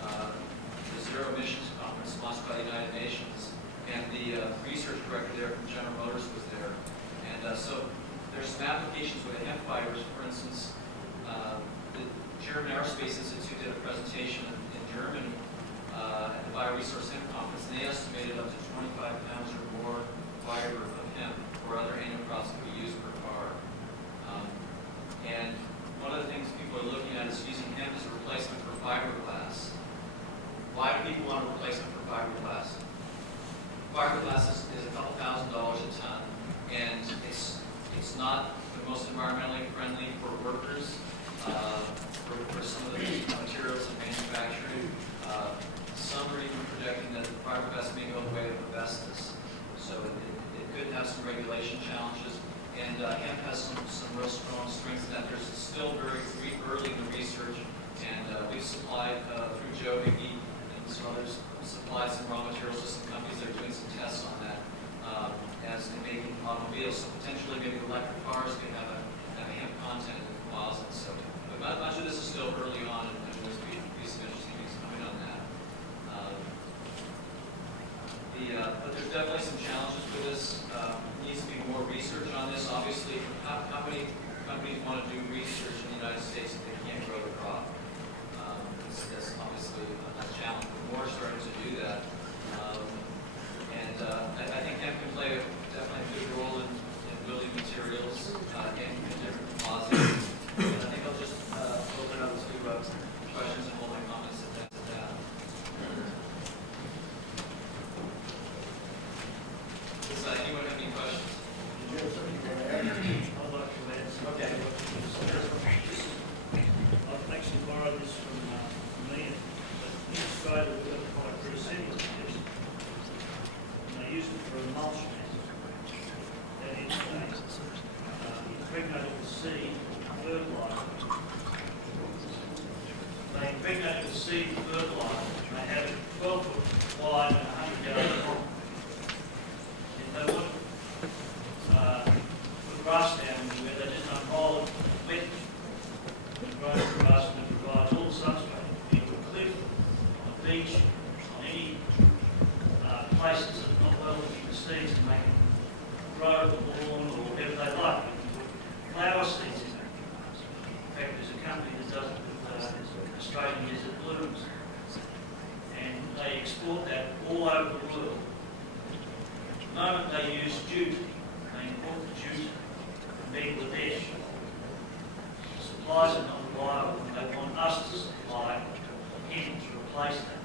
the Zero Emissions Conference sponsored by the United Nations, and the research director there from General Motors was there. And so there's some applications with the hemp fibers. For instance, the German Aerospace Institute did a presentation in Germany at the Bioresource Hemp Conference, and they estimated up to 25 pounds or more fiber of hemp or other annual crops that we use per car. And one of the things people are looking at is using hemp as a replacement for fiberglass. Why do people want a replacement for fiberglass? Fiberglass is a couple $1,000s a ton, and it's not the most environmentally friendly for workers, for some of the materials in manufacturing. Some are even projecting that fiberglass may go the way of asbestos. So it could have some regulation challenges. And hemp has some real strong strengths in that. There's still very early in the research, and we've supplied through Joe Hickey and some others, supplied some raw materials to some companies that are doing some tests on that as in making automobiles. So potentially maybe electric cars can have a hemp content in the composite. So, but much of this is still early on, and there's be some interesting things coming on that. But there's definitely some challenges with this. Needs to be more research on this. Obviously, how many companies want to do research in the United States if they can't grow the crop? That's obviously a challenge, but more are starting to do that. I think hemp can play definitely a good role in building materials and different composites. And I think I'll just open up to questions and hold my comments at that. Does anyone have any questions? I'd like to add something. Okay. I've actually borrowed this from me, but in Australia we've got quite very similar to this. And they use it for emulsion. That is, they impregnate the seed with fertilizer. They impregnate the seed with fertilizer, and they have it 12 foot wide and 100 yards long. If they want put grass down anywhere, they just unroll it, wet, grow the grass, and it provides all the substrate. You can cliff, on a beach, on any places that are not well looking the seeds and make it grow the lawn or whatever they like. You can put flower seeds in there. In fact, there's a company that does it with Australian desert blooms. And they export that all over the world. At the moment they use jute. They import the jute from Bangladesh. Supplies are not reliable, and they want us to supply hemp to replace that.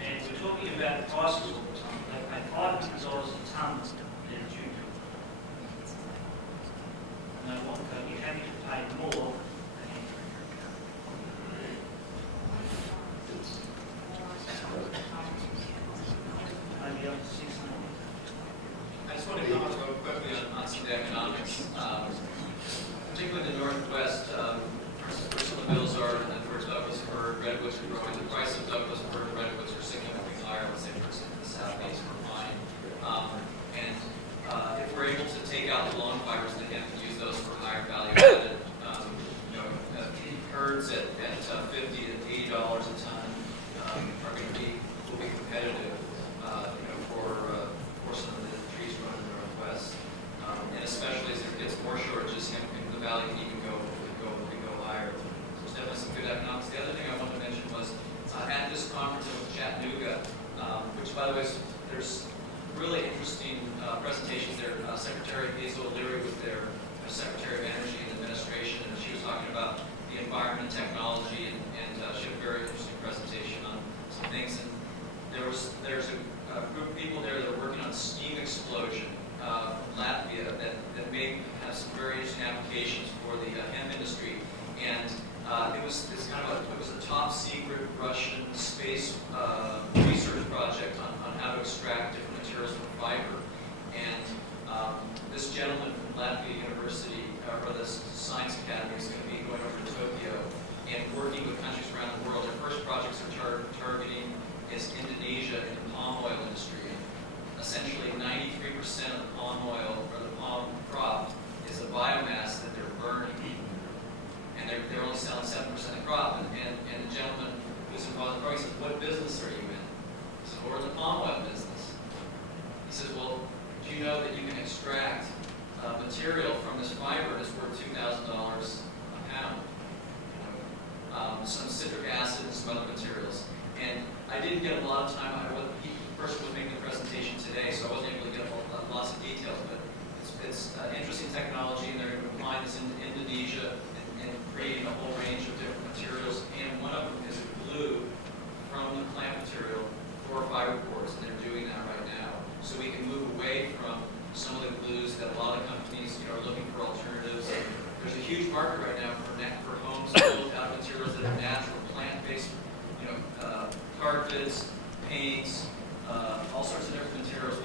And we're talking about prices all the time. They pay $500 a tonne for their jute. And they'll be happy to pay more than hemp. Maybe up to 600. I just want to comment real quickly on some of the economics, particularly in the Northwest, where some of the bills are, and where Douglas fir, redwoods are growing. The price of Douglas fir and redwoods are significantly higher, let's say, for instance, in the Southeast for pine. If we're able to take out the long fibers that hemp and use those for higher value added, herds at $50 to $80 a ton are going to will be competitive, for some of the trees growing in the Northwest, and especially as there gets more shortages, the value can even go higher. So there's definitely some good economics. The other thing I wanted to mention was at this conference in Chattanooga, which by the way, there's really interesting presentations there. Secretary Hazel O'Leary was there, Secretary of Energy and Administration, and she was talking about the environment and technology, and she had a very interesting presentation on some things. And there's a group of people there that are working on steam explosion from Latvia that may have some very interesting applications for the hemp industry. And It was a top secret Russian space research project on how to extract different materials from fiber. And this gentleman from Latvia University, or the Science Academy, is going to be going over to Tokyo and working with countries around the world. Their first projects are targeting is Indonesia in the palm oil industry. And essentially 93% of the palm oil, or the palm crop, is a biomass that they're burning. And they're only selling 7% of the crop. And the gentleman who's involved in the program says, what business are you in? He says, we're in the palm oil business. He says, well, do you know that you can extract material from this fiber that's worth $2,000 a pound? Some citric acid and some other materials. And I didn't get a lot of time. The person was making the presentation today, so I wasn't able to get lots of details. But it's interesting technology, and they're applying this into Indonesia and creating a whole range of different materials. And one of them is a glue from the plant material for fiber boards, and they're doing that right now. So we can move away from some of the glues that a lot of companies are looking for alternatives. There's a huge market right now for homes built out of materials that are natural, plant-based, carpets, paints, all sorts of different materials.